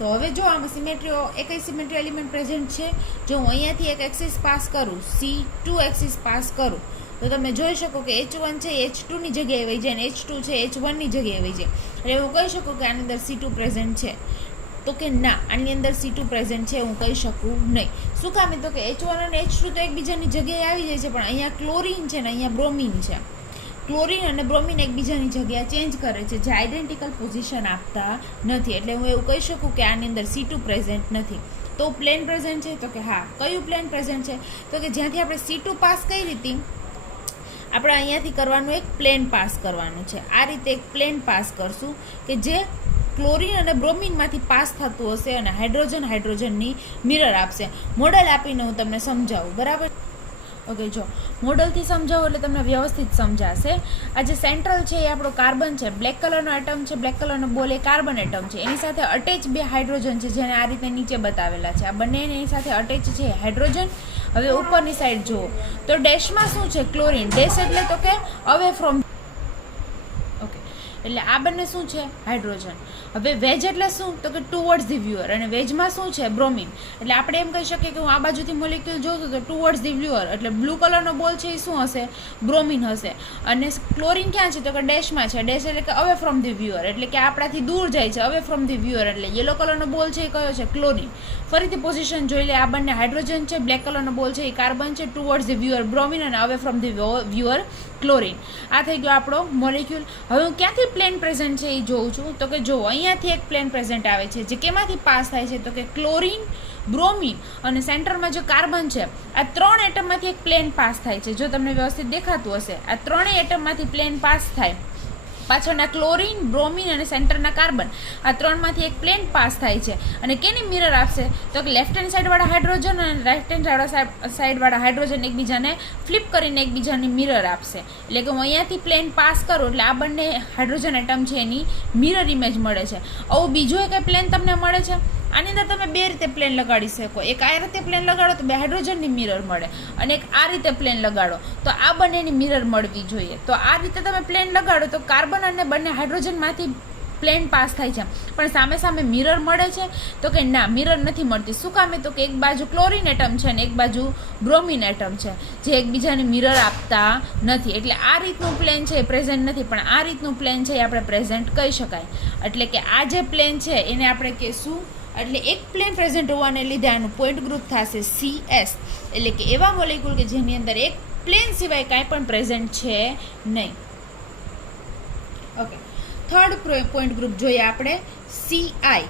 તો હવે જો આમાં સિમેટ્રીઓ એકઈ સિમેટ્રી એલિમેન્ટ પ્રેઝન્ટ છે. જો હું અહીંયાથી એક એક્સિસ પાસ કરું, C2 એક્સિસ પાસ કરું તો તમે જોઈ શકો કે H1 છે H2 ની જગ્યાએ વહી જાય અને H2 છે H1 ની જગ્યાએ વહી જાય. એટલે હું કહી શકું કે આની અંદર C2 પ્રેઝન્ટ છે તો કે ના, આની અંદર C2 પ્રેઝન્ટ છે હું કહી શકું નહીં. શું કામ? તો કે H1 અને H2 તો એકબીજાની જગ્યાએ આવી જાય છે, પણ અહીંયા ક્લોરીન છે ને અહીંયા બ્રોમિન છે. ક્લોરીન અને બ્રોમિન એકબીજાની જગ્યા ચેન્જ કરે છે, જે આઇડેન્ટિકલ પોઝિશન આપતા નથી. એટલે હું એવું કહી શકું કે આની અંદર C2 પ્રેઝન્ટ નથી. તો પ્લેન પ્રેઝન્ટ છે તો કે હા. કયું પ્લેન પ્રેઝન્ટ છે તો કે જ્યાંથી આપણે C2 પાસ કરી હતી આપણે અહીંયાથી કરવાનું એક પ્લેન પાસ કરવાનું છે. આ રીતે એક પ્લેન પાસ કરશું કે જે ક્લોરીન અને બ્રોમિનમાંથી પાસ થતું હશે અને હાઇડ્રોજનની મિરર આપશે. મોડલ આપીને હું તમને સમજાવું, બરાબર? ઓકે, જો મોડલથી સમજાવું એટલે તમને વ્યવસ્થિત સમજાશે. આ જે સેન્ટ્રલ છે એ આપણો કાર્બન છે, બ્લેક કલરનો એટમ છે, બ્લેક કલરનો બોલ એ કાર્બન એટમ છે. એની સાથે અટેચ બે હાઇડ્રોજન છે જેને આ રીતે નીચે બતાવેલા છે. આ બંને એની સાથે અટેચ છે હાઇડ્રોજન. હવે ઉપરની સાઈડ જુઓ તો ડેશમાં શું છે, ક્લોરીન. ડેશ એટલે તો કે અવે ફ્રોમ. ઓકે, એટલે આ બંને શું છે, હાઇડ્રોજન. હવે વેજ એટલે શું તો કે ટુવર્ડ્સ ધી વ્યુઅર, અને વેજમાં શું છે, બ્રોમિન. એટલે આપણે એમ કહી શકીએ કે હું આ બાજુથી મોલેક્યુલ જોઉં તો ટુવર્ડ્સ ધી વ્યુઅર એટલે બ્લુ કલરનો બોલ છે એ શું હશે, બ્રોમિન હશે. અને ક્લોરીન ક્યાં છે તો કે ડેશમાં છે. ડેશ એટલે કે અવે ફ્રોમ ધી વ્યુઅર એટલે કે આપણાથી દૂર જાય છે, અવે ફ્રોમ ધી વ્યુઅર. એટલે યલો કલરનો બોલ છે એ કયો છે, ક્લોરીન. ફરીથી પોઝિશન જોઈ લે, આ બંને હાઇડ્રોજન છે, બ્લેક કલરનો બોલ છે એ કાર્બન છે, ટુવર્ડ્સ ધી વ્યુઅર બ્રોમિન અને away from the viewer chlorine. આ થઈ ગયો આપણો મોલેક્યુલ. હવે હું ક્યાંથી પ્લેન પ્રેઝન્ટ છે એ જોઉં છું તો કે જો અહીંયાથી એક પ્લેન પ્રેઝન્ટ આવે છે જે કેમાંથી પાસ થાય છે તો કે ક્લોરીન, બ્રોમિન અને સેન્ટરમાં જે કાર્બન છે આ ત્રણ એટમમાંથી એક પ્લેન પાસ થાય છે. જો તમને વ્યવસ્થિત દેખાતું હશે, આ ત્રણેય એટમમાંથી પ્લેન પાસ થાય. પાછળના ક્લોરીન, બ્રોમિન અને સેન્ટરના કાર્બન આ ત્રણમાંથી એક પ્લેન પાસ થાય છે. અને કેની મિરર આપશે તો કે લેફ્ટ હેન્ડ સાઈડવાળા હાઇડ્રોજન અને રાઇટ હેન્ડ સાઈડવાળા હાઇડ્રોજન એકબીજાને ફ્લિપ કરીને એકબીજાની મિરર આપશે. એટલે કે હું અહીંયાથી પ્લેન પાસ કરું એટલે આ બંને હાઇડ્રોજન એટમ છે એની મિરર ઇમેજ મળે છે. આવું બીજું એક પ્લેન તમને મળે છે. આની અંદર તમે બે રીતે પ્લેન લગાડી શકો. એક આ રીતે પ્લેન લગાડો તો બે હાઇડ્રોજનની મિરર મળે, અને એક આ રીતે પ્લેન લગાડો તો આ બંનેની મિરર મળવી જોઈએ. તો આ રીતે તમે પ્લેન લગાડો તો કાર્બન અને બંને હાઇડ્રોજનમાંથી પ્લેન પાસ થાય છે, પણ સામે સામે મિરર મળે છે તો કે ના, મિરર નથી મળતી. શું કામે તો કે એક બાજુ ક્લોરીન એટમ છે અને એક બાજુ બ્રોમિન એટમ છે જે એકબીજાને મિરર આપતા નથી. એટલે આ રીતનું પ્લેન છે એ પ્રેઝન્ટ નથી, પણ આ રીતનું પ્લેન છે એ આપણે પ્રેઝન્ટ કહી શકાય. એટલે કે આ જે પ્લેન છે એને આપણે કહીશું, એટલે એક પ્લેન પ્રેઝન્ટ હોવાને લીધે આનું પોઈન્ટ ગ્રુપ થશે CS. એટલે કે એવા મોલેક્યુલ કે જેની અંદર એક પ્લેન સિવાય કાંઈ પણ પ્રેઝન્ટ છે નહીં. ઓકે, થર્ડ પોઈન્ટ ગ્રુપ જોઈએ આપણે CI.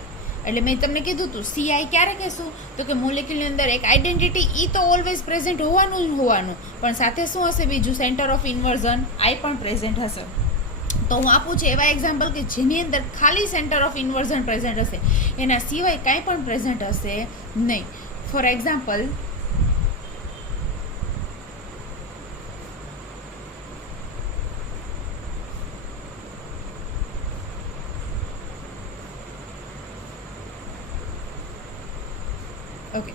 એટલે મેં તમને કીધું હતું CI ક્યારે કહેશું તો કે મોલેક્યુલની અંદર એક આઈડેન્ટિટી ઈ તો ઓલવેઝ પ્રેઝન્ટ હોવાનું, પણ સાથે શું હશે બીજું, સેન્ટર ઓફ ઇન્વર્ઝન I પણ પ્રેઝન્ટ હશે. તો હું આપું છું એવા એક્ઝામ્પલ કે જેની અંદર ખાલી સેન્ટર ઓફ ઇન્વર્ઝન પ્રેઝન્ટ હશે, એના સિવાય કાંઈ પણ પ્રેઝન્ટ હશે નહીં. ફોર એક્ઝામ્પલ ઓકે,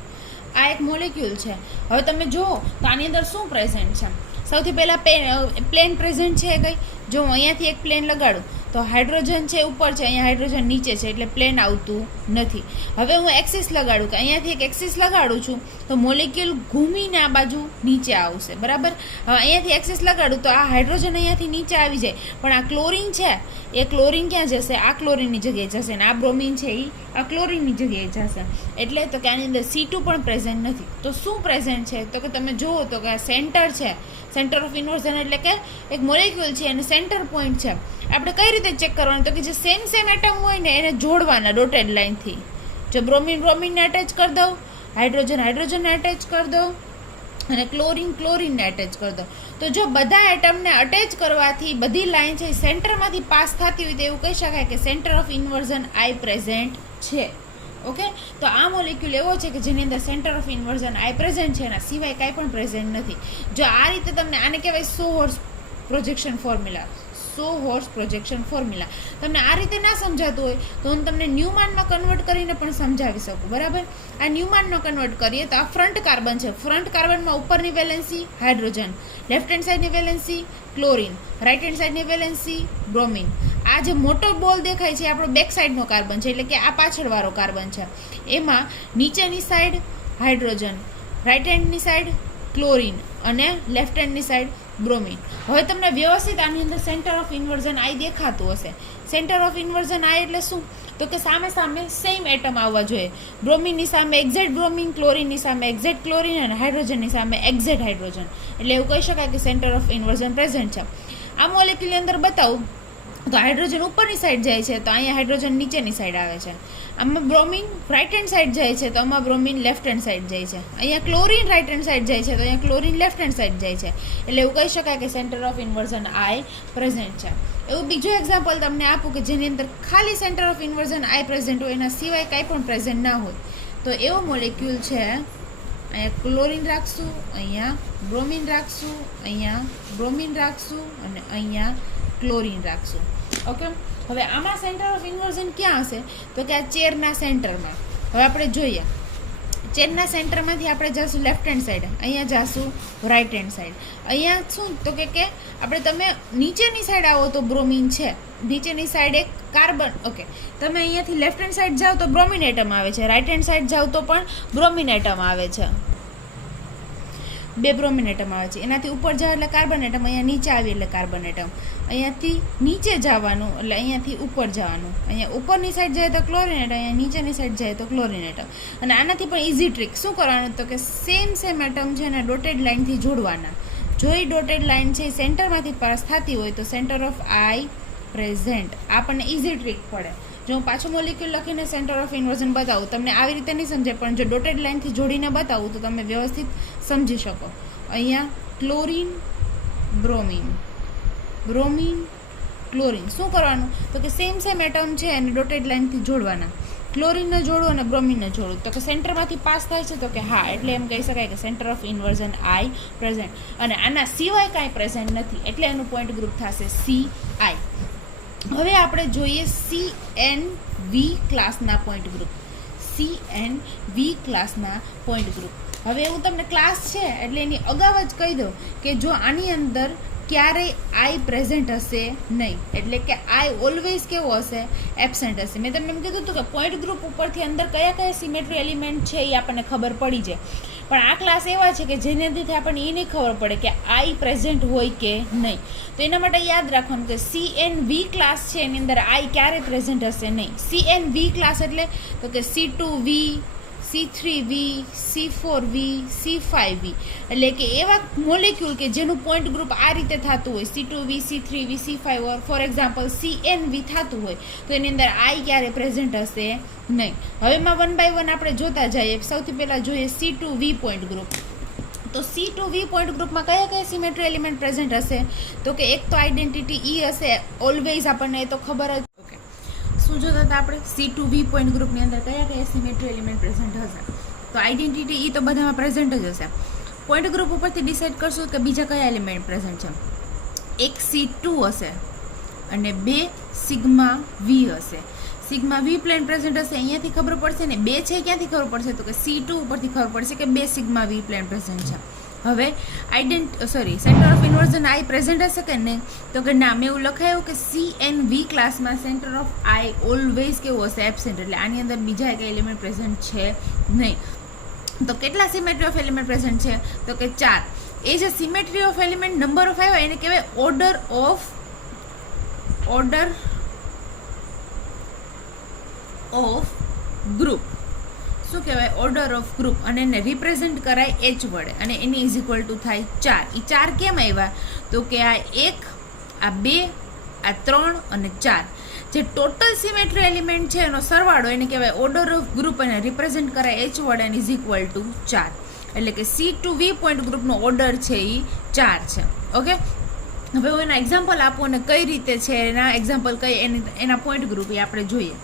આ એક મોલેક્યુલ છે. હવે તમે જુઓ તો આની અંદર શું પ્રેઝન્ટ છે. સૌથી પહેલાં પ્લેન પ્રેઝન્ટ છે કઈ. જો હું અહીંયાથી એક પ્લેન લગાડું તો હાઇડ્રોજન છે ઉપર છે, અહીંયા હાઇડ્રોજન નીચે છે, એટલે પ્લેન આવતું નથી. હવે હું એક્સિસ લગાડું કે અહીંયાથી એક એક્સિસ લગાડું છું તો મોલેક્યુલ ઘૂમીને આ બાજુ નીચે આવશે, બરાબર. હવે અહીંયાથી એક્સિસ લગાડું તો આ હાઇડ્રોજન અહીંયાથી નીચે આવી જાય, પણ આ ક્લોરિન છે એ ક્લોરિન ક્યાં જશે? આ ક્લોરિનની જગ્યાએ જશે, અને આ બ્રોમિન છે એ આ ક્લોરિનની જગ્યાએ જશે. એટલે તો કે આની અંદર C2 પણ પ્રેઝન્ટ નથી. તો શું પ્રેઝન્ટ છે? તો કે તમે જુઓ તો કે આ સેન્ટર છે, સેન્ટર ઓફ ઇન્વર્ઝન એટલે કે એક મોલેક્યુલ છે અને સેન્ટર પોઈન્ટ છે. આપણે કઈ રીતે ચેક કરવાનું? તો કે જે સેમ એટમ હોય ને એને જોડવાના ડોટેડ લાઇનથી. જો બ્રોમિનને અટેચ કરી દઉં, હાઇડ્રોજનને અટેચ કરી દઉં અને ક્લોરિનને અટેચ કરી દો, તો જો બધા એટમને અટેચ કરવાથી બધી લાઈન છે સેન્ટરમાંથી પાસ થતી હોય તો એવું કહી શકાય કે centre of inversion I present છે. ઓકે, તો આ મોલેક્યુલ એવો છે કે જેની અંદર centre of inversion I present છે, એના સિવાય કાંઈ પણ પ્રેઝન્ટ નથી. જો આ રીતે તમને આને કહેવાય 100 horse projection formula. 100 horse projection formula તમને આ રીતે ના સમજાતું હોય તો હું તમને ન્યુમાનમાં કન્વર્ટ કરીને પણ સમજાવી શકું, બરાબર. આ ન્યુમાનમાં કન્વર્ટ કરીએ તો આ ફ્રન્ટ કાર્બન છે. ફ્રન્ટ કાર્બનમાં ઉપરની વેલેન્સી હાઇડ્રોજન, લેફ્ટ હેન્ડ સાઈડની વેલેન્સી ક્લોરિન, રાઈટ હેન્ડ સાઈડની વેલેન્સી બ્રોમિન. આ જે મોટો બોલ દેખાય છે આપણો બેક સાઈડનો કાર્બન છે, એટલે કે આ પાછળવાળો કાર્બન છે. એમાં નીચેની સાઈડ હાઇડ્રોજન, રાઈટ હેન્ડની સાઈડ ક્લોરિન અને લેફ્ટ હેન્ડની સાઈડ બ્રોમિન. હવે તમને વ્યવસ્થિત આની અંદર સેન્ટર ઓફ ઇન્વર્ઝન આઈ દેખાતું હશે. સેન્ટર ઓફ ઇન્વર્ઝન આઈ એટલે શું? તો કે સામે સેમ એટમ આવવા જોઈએ. બ્રોમિનની સામે એક્ઝેક્ટ બ્રોમિન, ક્લોરિનની સામે એક્ઝેક્ટ ક્લોરિન અને હાઇડ્રોજનની સામે એક્ઝેક્ટ હાઇડ્રોજન. એટલે એવું કહી શકાય કે સેન્ટર ઓફ ઇન્વર્ઝન પ્રેઝન્ટ છે. આ મોલેક્યુલની અંદર બતાવું તો હાઇડ્રોજન ઉપરની સાઈડ જાય છે તો અહીંયા હાઇડ્રોજન નીચેની સાઈડ આવે છે. આમાં બ્રોમિન રાઈટ હેન્ડ સાઈડ જાય છે તો આમાં બ્રોમિન લેફ્ટ હેન્ડ સાઈડ જાય છે. અહીંયા ક્લોરિન રાઈટ હેન્ડ સાઈડ જાય છે તો અહીંયા ક્લોરિન લેફ્ટ હેન્ડ સાઈડ જાય છે. એટલે એવું કહી શકાય કે centre of inversion I present છે. એવું બીજું એક્ઝામ્પલ તમને આપું કે જેની અંદર ખાલી centre of inversion I present હોય, એના સિવાય કાંઈ પણ પ્રેઝન્ટ ના હોય, તો એવો મોલેક્યુલ છે. અહીંયા ક્લોરિન રાખશું, અહીંયા બ્રોમિન રાખશું, અહીંયા બ્રોમિન રાખશું અને અહીંયા ક્લોરિન રાખશું. ઓકે, હવે આમાં સેન્ટર ઓફ ઇન્વર્ઝન ક્યાં હશે? તો કે આ ચેરના સેન્ટરમાં. હવે આપણે જોઈએ, ચેરના સેન્ટરમાંથી આપણે જઈશું લેફ્ટ હેન્ડ સાઈડ, અહીંયા જઈશું રાઈટ હેન્ડ સાઈડ. અહીંયા શું તો કે આપણે તમે નીચેની સાઈડ આવો તો બ્રોમિન છે, નીચેની સાઈડ એક કાર્બન. ઓકે, તમે અહીંયાથી લેફ્ટ હેન્ડ સાઈડ જાઓ તો બ્રોમિન એટમ આવે છે, રાઈટ હેન્ડ સાઈડ જાઓ તો પણ બ્રોમિન એટમ આવે છે. 2 બ્રોમિન એટમ આવે છે. એનાથી ઉપર જાવ એટલે કાર્બન એટમ, અહીંયા નીચે આવી એટલે કાર્બન એટમ. અહીંયાથી નીચે જવાનું એટલે અહીંયાથી ઉપર જવાનું. અહીંયા ઉપરની સાઈડ જાય તો ક્લોરિન એટમ, અહીંયા નીચેની સાઈડ જાય તો ક્લોરિન એટમ. અને આનાથી પણ ઇઝી ટ્રીક શું કરવાનું તો કે સેમ એટમ છે ને ડોટેડ લાઇનથી જોડવાના. જો એ ડોટેડ લાઇન છે સેન્ટરમાંથી પાસ થતી હોય તો સેન્ટર ઓફ આઈ પ્રેઝન્ટ. આપણને ઇઝી ટ્રીક પડે. જો હું પાછો મોલિક્યુલ લખીને સેન્ટર ઓફ ઇન્વર્ઝન બતાવું, તમને આવી રીતે નહીં સમજે, પણ જો ડોટેડ લાઇનથી જોડીને બતાવું તો તમે વ્યવસ્થિત સમજી શકો. અહીંયા ક્લોરિન બ્રોમિન, બ્રોમિન ક્લોરિન. શું કરવાનું તો કે સેમ એટમ છે અને ડોટેડ લાઇનથી જોડવાના. ક્લોરિનને જોડો અને બ્રોમિનને જોડો તો કે સેન્ટરમાંથી પાસ થાય છે તો કે હા, એટલે એમ કહી શકાય કે centre of inversion I present. અને આના સિવાય કાંઈ પ્રેઝન્ટ નથી, એટલે એનું પોઈન્ટ ગ્રુપ થશે CI. હવે આપણે જોઈએ CNV ક્લાસના પોઈન્ટ ગ્રુપ. CNV ક્લાસના પોઈન્ટ ગ્રુપ. હવે હું તમને ક્લાસ છે એટલે એની અગાઉ જ કહી દઉં કે જો આની અંદર ક્યારેય આઈ પ્રેઝન્ટ હશે નહીં, એટલે કે આઈ ઓલવેઝ કેવો હશે? એબસેન્ટ હશે. મેં તમને એમ કીધું હતું કે પોઈન્ટ ગ્રુપ ઉપરથી અંદર કયા સિમેટ્રી એલિમેન્ટ છે એ આપણને ખબર પડી જાય. પણ આ ક્લાસ એવા છે કે જેનાથી આપણને એ નહીં ખબર પડે કે આઈ પ્રેઝન્ટ હોય કે નહીં. તો એના માટે યાદ રાખવાનું કે CNV ક્લાસ છે એની અંદર આઈ ક્યારે પ્રેઝન્ટ હશે નહીં. CNV ક્લાસ એટલે તો કે C2V, C3V, C4V, C5V, એટલે કે એવા મોલેક્યુલ કે જેનું પોઈન્ટ ગ્રુપ આ રીતે થતું હોય, C2V, C3V, C5, or for example CNV થતું હોય, તો એની અંદર આઈ ક્યારે પ્રેઝન્ટ હશે નહીં. હવે એમાં 1 by 1 આપણે જોતા જઈએ. સૌથી પહેલાં જોઈએ C2V પોઈન્ટ ગ્રુપ. તો C2V પોઈન્ટ ગ્રુપમાં કયા સિમેટ્રી એલિમેન્ટ પ્રેઝન્ટ હશે? તો કે એક તો આઈડેન્ટિટી E હશે ઓલવેઝ, આપણને એ તો ખબર જ. શું જોતા હતા આપણે? C2V પોઈન્ટ ગ્રુપની અંદર કયા સિમેટ્રી એલિમેન્ટ પ્રેઝન્ટ હશે? તો આઈડેન્ટિટી E તો બધામાં પ્રેઝન્ટ જ હશે. પોઈન્ટ ગ્રુપ ઉપરથી ડિસાઇડ કરશું કે બીજા કયા એલિમેન્ટ પ્રેઝન્ટ છે. એક C2 હશે અને 2 સિગ્મા V હશે. સિગ્મા વી પ્લેન પ્રેઝન્ટ હશે અહીંયાથી ખબર પડશે ને 2 છે ક્યાંથી ખબર પડશે તો કે C2 ઉપરથી ખબર પડશે કે 2 સિગ્મા વી પ્લેન પ્રેઝન્ટ છે. હવે centre of inversion I present હશે કે નહીં તો કે ના, મેં એવું લખાયું કે CNV ક્લાસમાં સેન્ટર ઓફ આઈ ઓલવેઝ કેવું હશે એબસેન્ટ, એટલે આની અંદર બીજા એક એલિમેન્ટ પ્રેઝન્ટ છે નહીં. તો કેટલા સિમેટ્રી ઓફ એલિમેન્ટ પ્રેઝન્ટ છે તો કે 4. એ જે symmetry of element number of આવ્યો એને કહેવાય ઓર્ડર ઓફ ગ્રુપ. શું કહેવાય? Order of group. અને એને રિપ્રેઝન્ટ કરાય H વડે અને એની ઇઝ ઇક્વલ ટુ થાય 4. એ 4 કેમ આવ્યા તો કે આ 1, આ 2, આ 3 અને 4 જે ટોટલ સિમેટ્રી એલિમેન્ટ છે એનો સરવાળો એને કહેવાય ઓર્ડર ઓફ ગ્રુપ અને રિપ્રેઝન્ટ કરાય H વડે અને ઇઝ ઇક્વલ ટુ 4. એટલે કે C2V પોઈન્ટ ગ્રુપનો ઓર્ડર છે એ 4 છે. ઓકે, હવે હું એના એક્ઝામ્પલ આપું અને કઈ રીતે છે એના એક્ઝામ્પલ એના પોઈન્ટ ગ્રુપ એ આપણે જોઈએ.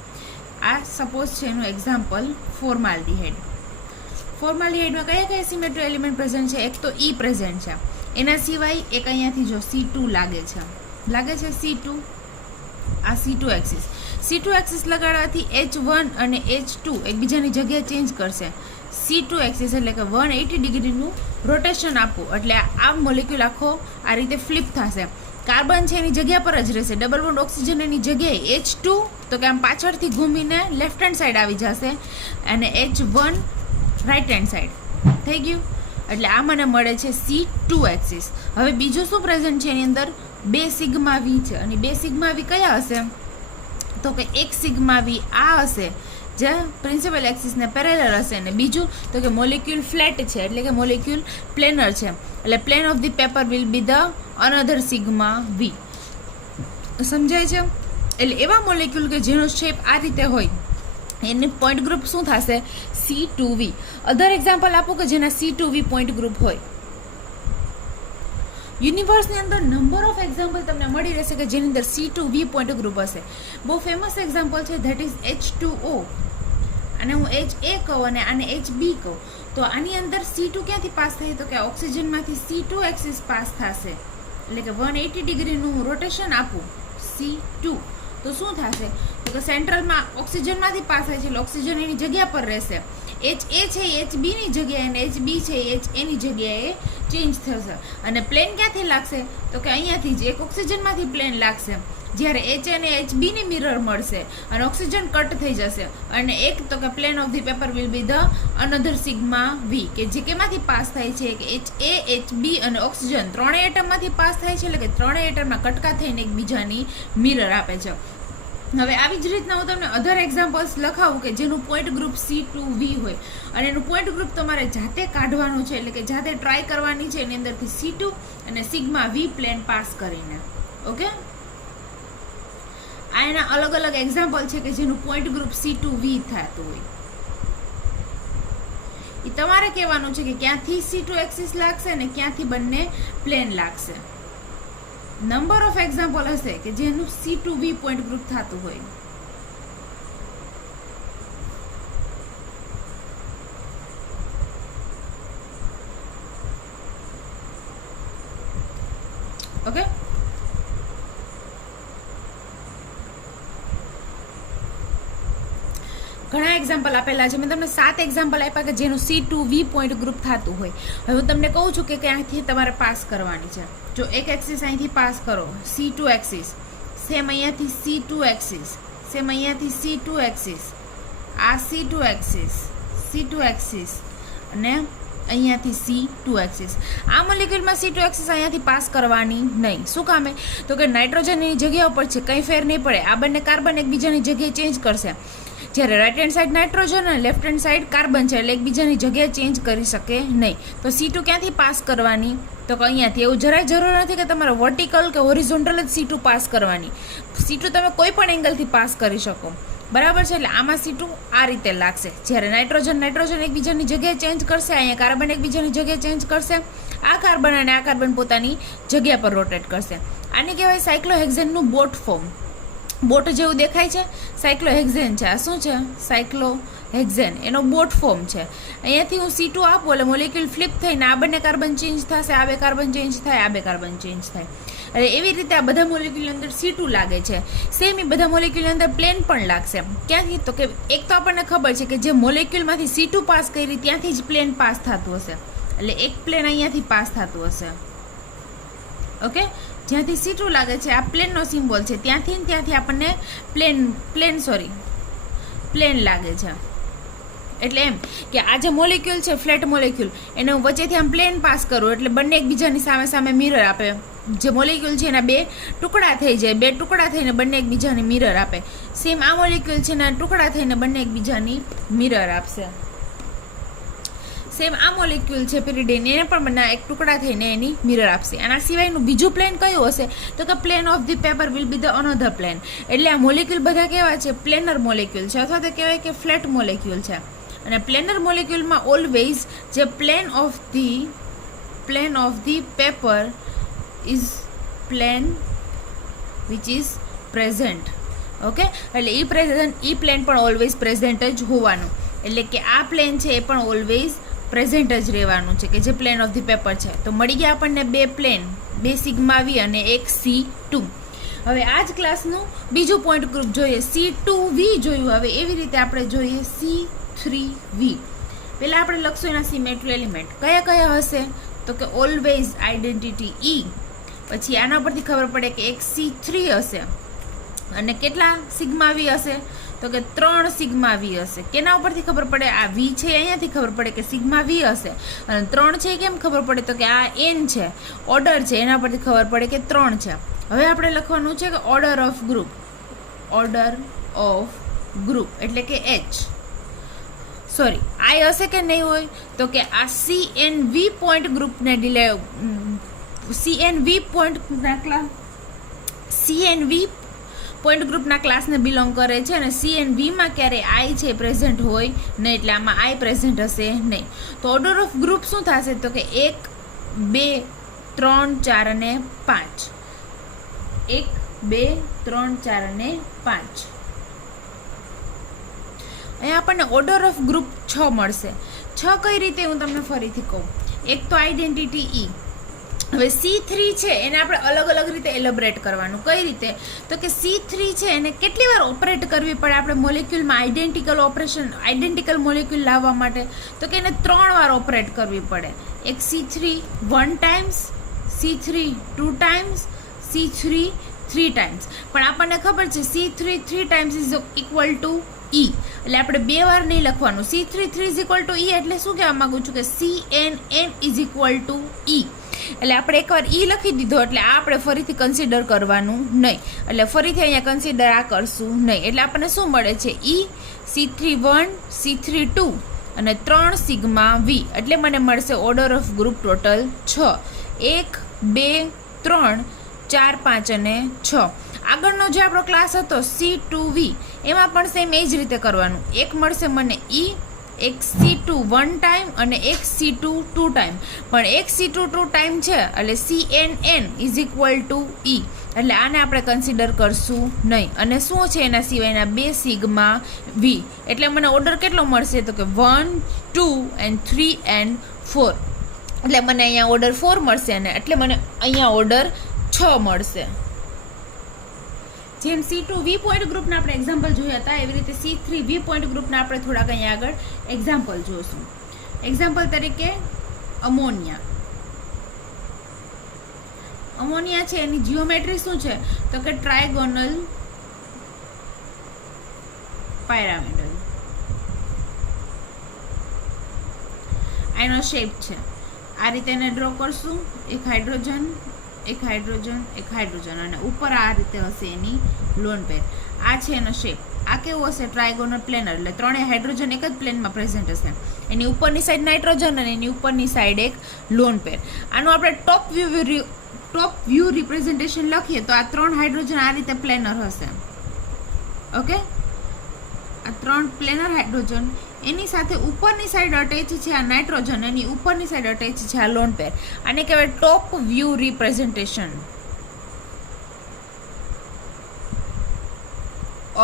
આ સપોઝ છે એનું એક્ઝામ્પલ ફોર્માલ્ડીહાઇડ. ફોર્માલ્ડીહાઇડમાં કયા કયા સિમેટ્રી એલિમેન્ટ પ્રેઝન્ટ છે? એક તો E પ્રેઝન્ટ છે, એના સિવાય એક અહીંયાથી જો C2 લાગે છે C2, આ C2 axis. C2 axis લગાડવાથી H1 અને H2 એકબીજાની જગ્યાએ ચેન્જ કરશે. C2 એક્સિસ એટલે કે 180 ડિગ્રીનું રોટેશન આપવું એટલે આ મોલેક્યુલ આખો આ રીતે ફ્લિપ થશે. કાર્બન છે એની જગ્યા પર જ રહેશે. ડબલ બોન્ડ ઓક્સિજન એની જગ્યાએ H2 તો કે આમ પાછળથી ઘૂમીને લેફ્ટ હેન્ડ સાઈડ આવી જશે અને H1 રાઈટ હેન્ડ સાઈડ થઈ ગયું. એટલે આ મને મળે છે C2 એક્સિસ. હવે બીજું શું પ્રેઝન્ટ છે એની અંદર? 2 સિગ્મા વી છે અને 2 સિગ્મા વી કયા હશે તો કે 1 સિગ્મા વી આ હશે જે પ્રિન્સિપલ એક્સિસને પેરેલલ હશે અને બીજું તો કે મોલેક્યુલ ફ્લેટ છે એટલે કે મોલેક્યુલ પ્લેનર છે એટલે plane of the paper will be the another sigma V. સમજાય છે? એટલે એવા મોલેક્યુલ કે જેનો શેપ આ રીતે હોય એની પોઈન્ટ ગ્રુપ શું થશે? C2V. અધર એક્ઝામ્પલ આપું કે જેના C2V પોઈન્ટ ગ્રુપ હોય. યુનિવર્સની અંદર નંબર ઓફ એક્ઝામ્પલ તમને મળી રહેશે કે જેની અંદર C2V પોઈન્ટ ગ્રુપ હશે. બહુ ફેમસ એક્ઝામ્પલ છે ધેટ ઇઝ H2O. અને હું HA કહું અને આને HB કહું તો આની અંદર C2 ક્યાંથી પાસ થાય તો કે ઓક્સિજનમાંથી C2 એક્સિસ પાસ થશે એટલે કે 180 ડિગ્રીનું રોટેશન આપું C2 તો શું થશે તો કે સેન્ટ્રલમાં ઓક્સિજનમાંથી પાસ થાય છે એટલે ઓક્સિજન એની જગ્યા પર રહેશે. HA છે એ HBની જગ્યાએ અને HB છે એ HAની જગ્યાએ ચેન્જ થશે. અને પ્લેન ક્યાંથી લાગશે તો કે અહીંયાથી જ એક ઓક્સિજનમાંથી પ્લેન લાગશે જ્યારે H અને HBની મિરર મળશે અને ઓક્સિજન કટ થઈ જશે અને એક તો કે plane of the paper will be the another sigma V કે જે કેમાંથી પાસ થાય છે કે HA, HB અને ઓક્સિજન ત્રણેય એટમમાંથી પાસ થાય છે એટલે કે ત્રણેય એટમના કટકા થઈને એકબીજાની મિરર આપે છે. હવે આવી જ રીતના હું તમને અધર એક્ઝામ્પલ્સ લખાવું કે જેનું પોઈન્ટ ગ્રુપ C2V હોય અને એનું પોઈન્ટ ગ્રુપ તમારે જાતે કાઢવાનું છે એટલે કે જાતે ટ્રાય કરવાની છે એની અંદરથી C2 અને સિગ્મા V પ્લેન પાસ કરીને. ઓકે, આ એના અલગ અલગ એક્ઝામ્પલ છે કે જેનું પોઈન્ટ ગ્રુપ C2V થતું હોય. એ તમારે કહેવાનું છે કે ક્યાંથી C2 એક્સિસ લાગશે અને ક્યાંથી બંને પ્લેન લાગશે. નંબર ઓફ એક્ઝામ્પલ હશે કે જેનું C2V પોઈન્ટ ગ્રુપ થતું હોય. ઓકે, ઘણા એક્ઝામ્પલ આપેલા છે. મેં તમને 7 એક્ઝામ્પલ આપ્યા કે જેનું C2V પોઈન્ટ ગ્રુપ થતું હોય. હવે હું તમને કહું છું કે ક્યાંથી તમારે પાસ કરવાની છે. જો એક એક્સિસ અહીંથી પાસ કરો C2 એક્સિસ, સેમ અહીંયાથી C2 એક્સિસ, સેમ અહીંયાથી C2 એક્સિસ, આ C2 એક્સિસ અને અહીંયાથી C2 એક્સિસ. આ મોલેક્યુલમાં C2 એક્સિસ અહીંયાથી પાસ કરવાની નહીં. શું કામે તો કે નાઇટ્રોજનની જગ્યા ઉપર છે, કંઈ ફેર નહીં પડે. આ બંને કાર્બન એકબીજાની જગ્યાએ ચેન્જ કરશે જ્યારે રાઈટ હેન્ડ સાઈડ નાઇટ્રોજન અને લેફ્ટ હેન્ડ સાઈડ કાર્બન છે એટલે એકબીજાની જગ્યાએ ચેન્જ કરી શકે નહીં. તો C2 ક્યાંથી પાસ કરવાની તો કે અહીંયાથી. એવું જરાય જરૂર નથી કે તમારે વર્ટિકલ કે હોરિઝોન્ટલ જ C2 પાસ કરવાની. C2 તમે કોઈ પણ એંગલથી પાસ કરી શકો, બરાબર છે. એટલે આમાં C2 આ રીતે લાગશે જ્યારે નાઇટ્રોજન એકબીજાની જગ્યાએ ચેન્જ કરશે, અહીંયા કાર્બન એકબીજાની જગ્યાએ ચેન્જ કરશે, આ કાર્બન અને આ કાર્બન પોતાની જગ્યા પર રોટેટ કરશે. આને કહેવાય સાયક્લોહેક્ઝેનનું બોટ ફોર્મ. બોટ જેવું દેખાય છે, સાયક્લોહેક્ઝેન છે. આ શું છે? સાયક્લોહેક્ઝેન એનો બોટ ફોર્મ છે. અહીંયાથી હું C2 આપું એટલે મોલેક્યુલ ફ્લિપ થઈને આ બંને કાર્બન ચેન્જ થશે, આ બે કાર્બન ચેન્જ થાય, આ બે કાર્બન ચેન્જ થાય. એટલે એવી રીતે આ બધા મોલેક્યુલની અંદર C2 લાગે છે. સેમ એ બધા મોલેક્યુલની અંદર પ્લેન પણ લાગશે. ક્યાંથી? તો કે એક તો આપણને ખબર છે કે જે મોલેક્યુલમાંથી C2 પાસ કરી ત્યાંથી જ પ્લેન પાસ થતું હશે. એટલે એક પ્લેન અહીંયાથી પાસ થતું હશે. ઓકે, જ્યાંથી C2 લાગે છે આ પ્લેનનો સિમ્બોલ છે, ત્યાંથી આપણને પ્લેન લાગે છે. એટલે એમ કે આ જે મોલેક્યુલ છે ફ્લેટ મોલેક્યુલ એને હું વચ્ચેથી આમ પ્લેન પાસ કરું એટલે બંને એકબીજાની સામે સામે મિરર આપે. જે મોલેક્યુલ છે એના બે ટુકડા થઈ જાય, બે ટુકડા થઈને બંને એકબીજાની મિરર આપે. સેમ આ મોલેક્યુલ છે એના ટુકડા થઈને બંને એકબીજાની મિરર આપશે. સેમ આ મોલેક્યુલ છે પેરિડીન, એને પણ બંને એક ટુકડા થઈને એની મિરર આપશે. આના સિવાયનું બીજું પ્લેન કયું હશે? તો કે plane of the paper will be the another plane. એટલે આ મોલેક્યુલ બધા કેવા છે? પ્લેનર મોલેક્યુલ છે, અથવા તો કહેવાય કે ફ્લેટ મોલેક્યુલ છે. અને પ્લેનર મોલેક્યુલમાં ઓલવેઝ જે plane of the paper is plane which is present. Okay, એટલે ઈ પ્લેન પણ ઓલવેઝ પ્રેઝન્ટ જ હોવાનું. એટલે કે આ પ્લેન છે એ પણ ઓલવેઝ પ્રેઝન્ટ જ રહેવાનું છે કે જે પ્લેન ઓફ ધી પેપર છે. તો મળી ગયા આપણને બે પ્લેન, બે સિગ્મા વી અને એક C2. હવે આ જ ક્લાસનું બીજું પોઈન્ટ ગ્રુપ જોઈએ. C2V જોયું, હવે એવી રીતે આપણે જોઈએ C3V. પહેલાં આપણે લખશું એના સિમેટ્રી એલિમેન્ટ કયા કયા હશે? તો કે ઓલવેઝ આઈડેન્ટિટી E. પછી આના પરથી ખબર પડે કે એક C3 હશે અને કેટલા સિગ્મા વી હશે? તો કે 3 સિગ્મા વી હશે. કેના ઉપરથી ખબર પડે? આ V છે અહીંયાથી ખબર પડે કે સિગ્મા વી હશે. અને 3 છે કેમ ખબર પડે? તો કે આ N છે, ઓર્ડર છે, એના પરથી ખબર પડે કે 3 છે. હવે આપણે લખવાનું છે કે ઓર્ડર ઓફ ગ્રુપ એટલે કે H. સોરી, I હશે કે નહીં હોય? તો કે આ CNV પોઈન્ટ ગ્રુપને CNV પોઈન્ટ ગ્રુપના ક્લાસને બિલોંગ કરે છે. અને CNVમાં ક્યારે I છે પ્રેઝન્ટ હોય નહીં, એટલે આમાં I પ્રેઝન્ટ હશે નહીં. તો ઓર્ડર ઓફ ગ્રુપ શું થશે? તો કે 1, 2, 3, 4 અને 5. 1, 2, 3, 4 અને 5. અહીંયા આપણને ઓર્ડર ઓફ ગ્રુપ 6 મળશે. 6 કઈ રીતે? હું તમને ફરીથી કહું. એક તો આઈડેન્ટિટી E. હવે C3 છે એને આપણે અલગ અલગ રીતે એલોબરેટ કરવાનું. કઈ રીતે? તો કે C3 છે એને કેટલી વાર ઓપરેટ કરવી પડે આપણે મોલેક્યુલમાં આઈડેન્ટિકલ મોલેક્યુલ લાવવા માટે? તો કે એને 3 વાર ઓપરેટ કરવી પડે. એક C3 1 times, C3 2 times, C3 3 times. પણ આપણને ખબર છે C3 3 times is equal two E. એટલે આપણે 2 વાર નહીં લખવાનું. C3 3 is equal two E એટલે શું કહેવા માંગુ છું કે CNN is equal two E. એટલે આપણે એકવાર E લખી દીધો એટલે આ આપણે ફરીથી કન્સિડર કરવાનું નહીં. એટલે ફરીથી અહીંયા કન્સિડર આ કરશું નહીં. એટલે આપણને શું મળે છે? E, C3 1, C3 2 અને 3 સિગ્મા V. એટલે મને મળશે ઓર્ડર ઓફ ગ્રુપ ટોટલ 6. 1, 2, 3, 4, 5 અને 6. આગળનો જે આપણો ક્લાસ હતો C2V એમાં પણ સેમ એ જ રીતે કરવાનું. એક મળશે મને E, એક C2 1 ટાઈમ અને એક C2 2 ટાઈમ. પણ એક C2 2 ટાઈમ છે એટલે CNN is equal two E. એટલે આને આપણે કન્સિડર કરશું નહીં. અને શું છે એના સિવાયના 2 સિગ્મા V. એટલે મને ઓર્ડર કેટલો મળશે? તો કે 1, 2 and 3 and 4. એટલે મને અહીંયા ઓર્ડર 4 મળશે અને એટલે મને અહીંયા ઓર્ડર 6 મળશે. જેમ C2V પોઈન્ટ ગ્રુપના આપણે એક્ઝામ્પલ જોયા હતા એવી રીતે C3V પોઈન્ટ ગ્રુપના આપણે થોડાક અહીંયા આગળ એક્ઝામ્પલ જોઈશું. એક્ઝામ્પલ તરીકે અમોનિયા છે એની જીઓમેટ્રી શું છે? તો કે ટ્રાયગોનલ પાયરામિડલ. આનો શેપ છે આ રીતે એને ડ્રો કરશું. એક હાઇડ્રોજન, એક હાઇડ્રોજન, એક હાઇડ્રોજન અને ઉપર આ રીતે હશે એની લોન પેર. આ છે એનો શેપ. આ કેવો હશે? ટ્રાયગોનલ પ્લેનર. એટલે ત્રણેય હાઇડ્રોજન એક જ પ્લેનમાં પ્રેઝન્ટ હશે. એની ઉપરની સાઈડ નાઇટ્રોજન અને એની ઉપરની સાઈડ એક લોન પેર. આનું આપણે ટોપ વ્યૂ રિપ્રેઝન્ટેશન લખીએ તો આ 3 હાઇડ્રોજન આ રીતે પ્લેનર હશે. ઓકે, આ 3 પ્લેનર હાઇડ્રોજન એની સાથે ઉપરની સાઈડ અટેચ છે આ નાઇટ્રોજન, એની ઉપરની સાઈડ અટેચ છે આ લોન પેર. આને કહેવાય top view representation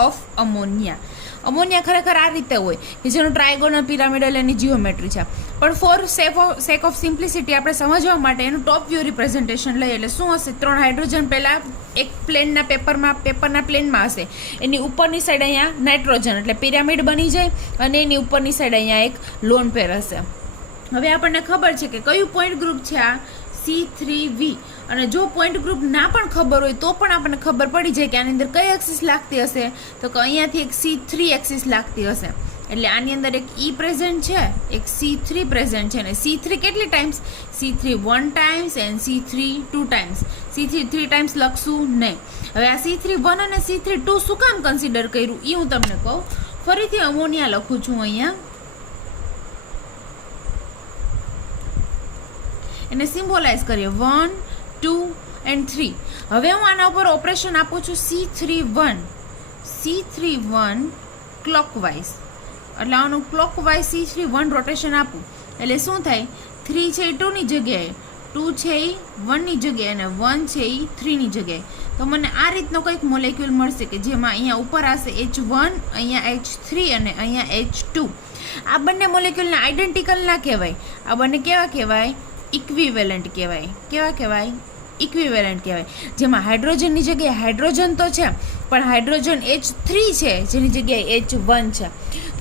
of ammonia. Ammonia ખરેખર આ રીતે હોય કે જેનું ટ્રાયગોનલ પિરામિડલ એની જીઓમેટ્રી છે, પણ ફોર સેક ઓફ સિમ્પ્લિસિટી આપણે સમજવા માટે એનું ટોપ વ્યૂ રિપ્રેઝન્ટેશન લઈએ. એટલે શું હશે, 3 હાઇડ્રોજન પહેલાં એક પ્લેનના પેપરના પ્લેનમાં હશે, એની ઉપરની સાઈડ અહીંયા નાઇટ્રોજન એટલે પિરામિડ બની જાય, અને એની ઉપરની સાઈડ અહીંયા એક લોન પેર હશે. હવે આપણને ખબર છે કે કયું પોઈન્ટ ગ્રુપ છે આ C3V, અને જો પોઈન્ટ ગ્રુપ ના પણ ખબર હોય તો પણ આપણને ખબર પડી જાય કે આની અંદર કઈ એક્સિસ લાગતી હશે, તો કે અહીંયાથી એક C3 એક્સિસ લાગતી હશે. એટલે આની અંદર એક E પ્રેઝન્ટ છે, એક C3 પ્રેઝન્ટ છે, અને C3 કેટલી times, C3 1 times and C3 2 times. C3 3 times લખશું નહીં. હવે આ C3 1 અને C3 2 શું કામ કન્સિડર કર્યું એ હું તમને કહું. ફરીથી અમોનિયા લખું છું અહીંયા, એને સિમ્બોલાઇઝ કરીએ 1 2 એન્ડ 3. હવે હું આના ઉપર ઓપરેશન આપું છું C3 1 ક્લોકવાઇઝ, એટલે આનું ક્લોકવાઇઝ C3 1 રોટેશન આપું એટલે શું થાય, 3 છે એ 2 ની જગ્યાએ, 2 છે એ 1 ની જગ્યાએ, અને 1 છે એ 3 ની જગ્યાએ. તો મને આ રીતનો કંઈક મોલેક્યુલ મળશે કે જેમાં અહીંયા ઉપર આવશે H1, અહીંયા H3 અને અહીંયા H2. આ બંને મોલેક્યુલને આઈડેન્ટિકલ ના કહેવાય, આ બંને કેવા કહેવાય, ઇક્વિવેલન્ટ કહેવાય. કેવા કહેવાય, ઇક્વિવેલન્ટ કહેવાય. જેમાં હાઇડ્રોજનની જગ્યાએ હાઇડ્રોજન તો છે, પણ હાઇડ્રોજન H3 છે જેની જગ્યાએ H1 છે.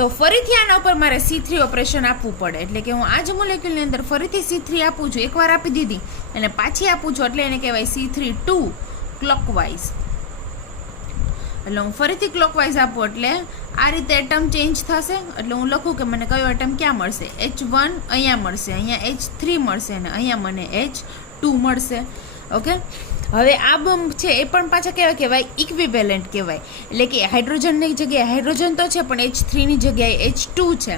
તો ફરીથી આના ઉપર મારે C3 ઓપરેશન આપવું પડે, એટલે કે હું આ જ મોલેક્યુલની અંદર ફરીથી C3 આપું છું, એકવાર આપી દીધી અને પાછી આપું છું, એટલે એને કહેવાય C3 2 ક્લોકવાઇઝ. એટલે હું ફરીથી ક્લોકવાઇઝ આપું એટલે આ રીતે એટમ ચેન્જ થશે. એટલે હું લખું કે મને કયો એટમ ક્યાં મળશે, H1 અહીંયા મળશે, અહીંયા H3 મળશે, અને અહીંયા મને H2 મળશે. ઓકે, હવે આ બંધ છે એ પણ પાછા કેવા કહેવાય, ઇક્વિવેલન્ટ કહેવાય. એટલે કે હાઇડ્રોજનની જગ્યાએ હાઇડ્રોજન તો છે, પણ H3 ની જગ્યાએ H2 છે.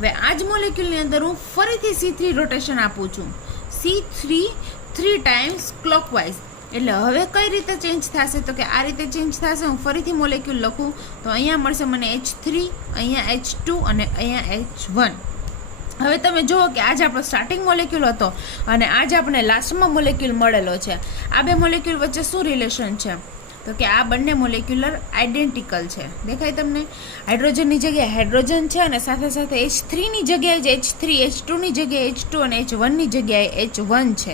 હવે આ જ મોલેક્યુલની અંદર હું ફરીથી C3 રોટેશન આપું છું, C3 3 ટાઈમ્સ ક્લોકવાઇઝ. એટલે હવે કઈ રીતે ચેન્જ થશે, તો કે આ રીતે ચેન્જ થશે. હું ફરીથી મોલેક્યુલ લખું તો અહીંયા મળશે મને H3, અહીંયા H2 અને અહીંયા H1. હવે તમે જુઓ કે આજે આપણો સ્ટાર્ટિંગ મોલેક્યુલ હતો અને આજે આપણે લાસ્ટમાં મોલેક્યુલ મળેલો છે. આ બે મોલેક્યુલ વચ્ચે શું રિલેશન છે, તો કે આ બંને મોલેક્યુલર આઈડેન્ટિકલ છે. દેખાય તમને, હાઇડ્રોજનની જગ્યાએ હાઇડ્રોજન છે અને સાથે સાથે H3 ની જગ્યાએ જ H3, H2 ની જગ્યાએ H2 અને H1 ની જગ્યાએ H1 છે.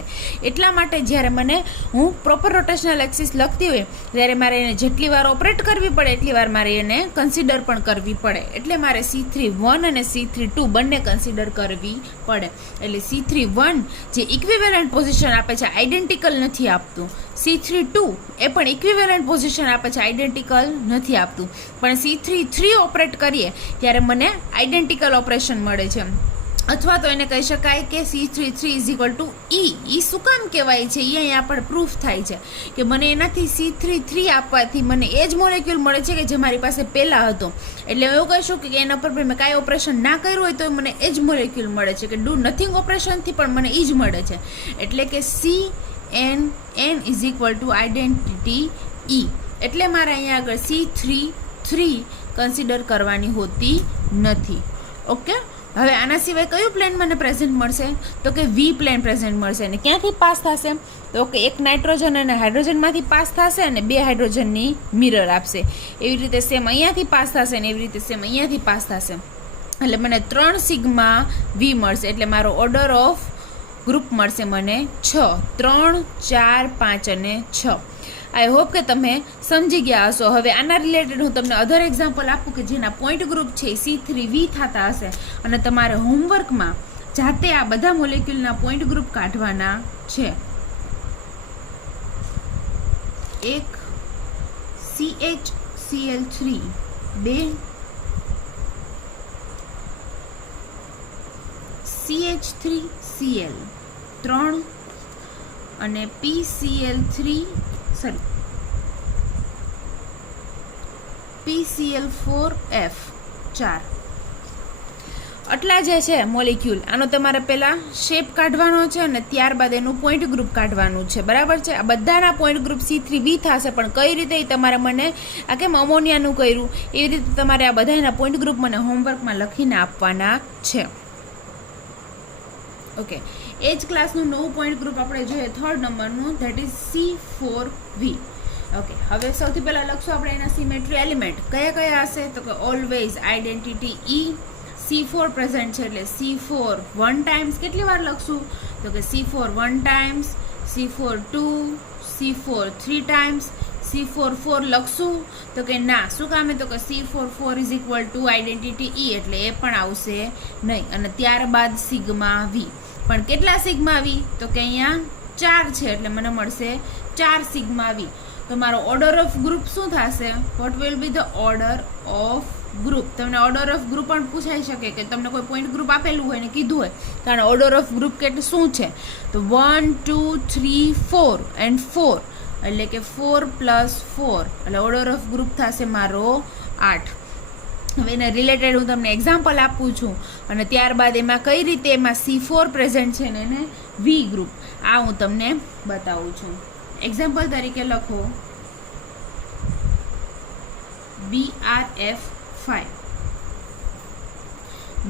એટલા માટે જ્યારે મને હું પ્રોપર રોટેશનલ એક્સિસ લખતી હોય ત્યારે મારે એને જેટલી વાર ઓપરેટ કરવી પડે એટલી વાર મારે એને કન્સિડર પણ કરવી પડે. એટલે મારે C3 1 અને C3 2 બંને કન્સિડર કરવી પડે. એટલે C3 1 જે ઇક્વિવેલન્ટ પોઝિશન આપે છે, આઈડેન્ટિકલ નથી આપતું. C3 2 એ પણ ઇક્વિવેલન્ટ પોઝિશન આપે છે, આઈડેન્ટિકલ નથી આપતું. પણ C3 3 ઓપરેટ કરીએ ત્યારે મને આઈડેન્ટિકલ ઓપરેશન મળે છે. અથવા તો એને કહી શકાય કે C3 3 = E. શું કામ કહેવાય છે એ અહીંયા આપણે પ્રૂફ થાય છે કે મને એનાથી C3 3 આપવાથી મને એ જ મોલેક્યુલ મળે છે કે જે મારી પાસે પહેલાં હતો. એટલે એવું કહીશું કે એના પર મેં કાંઈ ઓપરેશન ના કર્યું હોય તો મને એ જ મોલેક્યુલ મળે છે, કે ડુ નથિંગ ઓપરેશનથી પણ મને એ જ મળે છે. એટલે કે CN = આઈડેન્ટિટી E. એટલે મારે અહીંયા આગળ C3 3 કન્સિડર કરવાની હોતી નથી. ઓકે, હવે આના સિવાય કયું પ્લેન મને પ્રેઝન્ટ મળશે, તો કે V પ્લેન પ્રેઝન્ટ મળશે. અને ક્યાંથી પાસ થશે, તો કે એક નાઇટ્રોજન અને હાઇડ્રોજનમાંથી પાસ થશે અને 2 હાઇડ્રોજનની મિરર આપશે. એવી રીતે સેમ અહીંયાથી પાસ થશે અને એવી રીતે સેમ અહીંયાથી પાસ થશે. એટલે મને 3 સિગ્મા V મળશે. એટલે મારો ઓર્ડર ઓફ ગ્રુપ મળશે મને 6, 3 4 5 અને 6. આઈ હોપ કે તમે સમજી ગયા હશો. હવે આના રિલેટેડ હું તમને અધર એક્ઝામ્પલ આપું કે જેના પોઈન્ટ ગ્રુપ છે C3V થતા હશે અને તમારે હોમવર્કમાં જાતે આ બધા મોલેક્યુલના પોઈન્ટ ગ્રુપ કાઢવાના છે. એક CHCl3, 2 CH3Cl, 3 અને PCl4F, 4. આટલા જે છે મોલેક્યુલ, આનો તમારે પહેલાં શેપ કાઢવાનો છે અને ત્યારબાદ એનું પોઈન્ટ ગ્રુપ કાઢવાનું છે. બરાબર છે, આ બધાના પોઈન્ટ ગ્રુપ C3V થશે. પણ કઈ રીતે એ તમારે મને આ કેમ અમોનિયાનું કર્યું એવી રીતે તમારે આ બધાના પોઈન્ટ ગ્રુપ મને હોમવર્કમાં લખીને આપવાના છે. ઓકે, એ જ ક્લાસનું નવું પોઈન્ટ ગ્રુપ આપણે જોઈએ 3rd નંબરનું, ધેટ ઇઝ C4V. ઓકે, હવે સૌથી પહેલાં લખશું આપણે એના સિમેટ્રી એલિમેન્ટ કયા કયા હશે, તો કે ઓલવેઝ આઈડેન્ટિટી ઈ, C4 પ્રેઝન્ટ છે એટલે C4 1 ટાઈમ્સ, કેટલી વાર લખશું, તો કે C4 1 times, C4 2, C4 3 times, C4 4 લખશું, તો કે ના, શું કામે, તો કે C4 4 is equal to identity E એટલે એ પણ આવશે નહીં, અને ત્યારબાદ સિગ્મા વી, પણ કેટલા સિગ્મા વી, તો કે અહીંયા 4 છે એટલે મને મળશે 4 સિગ્મા વી. તો મારો ઓર્ડર ઓફ ગ્રુપ શું થશે, what will be the order of group. તમને ઓર્ડર ઓફ ગ્રુપ પણ પૂછાઈ શકે કે તમને કોઈ પોઈન્ટ ગ્રુપ આપેલું હોય ને કીધું હોય કારણ ઓર્ડર ઓફ ગ્રુપ કેટલું શું છે, તો 1 2 3 4 એન્ડ 4 એટલે કે 4 + 4 એટલે ઓર્ડર ઓફ ગ્રુપ થશે મારો 8. હવે એને રિલેટેડ હું તમને એક્ઝામ્પલ આપું છું અને ત્યારબાદ એમાં કઈ રીતે એમાં C4 પ્રેઝન્ટ છે ને એને વી ગ્રુપ આ હું તમને બતાવું છું. એક્ઝામ્પલ તરીકે લખો BRF5.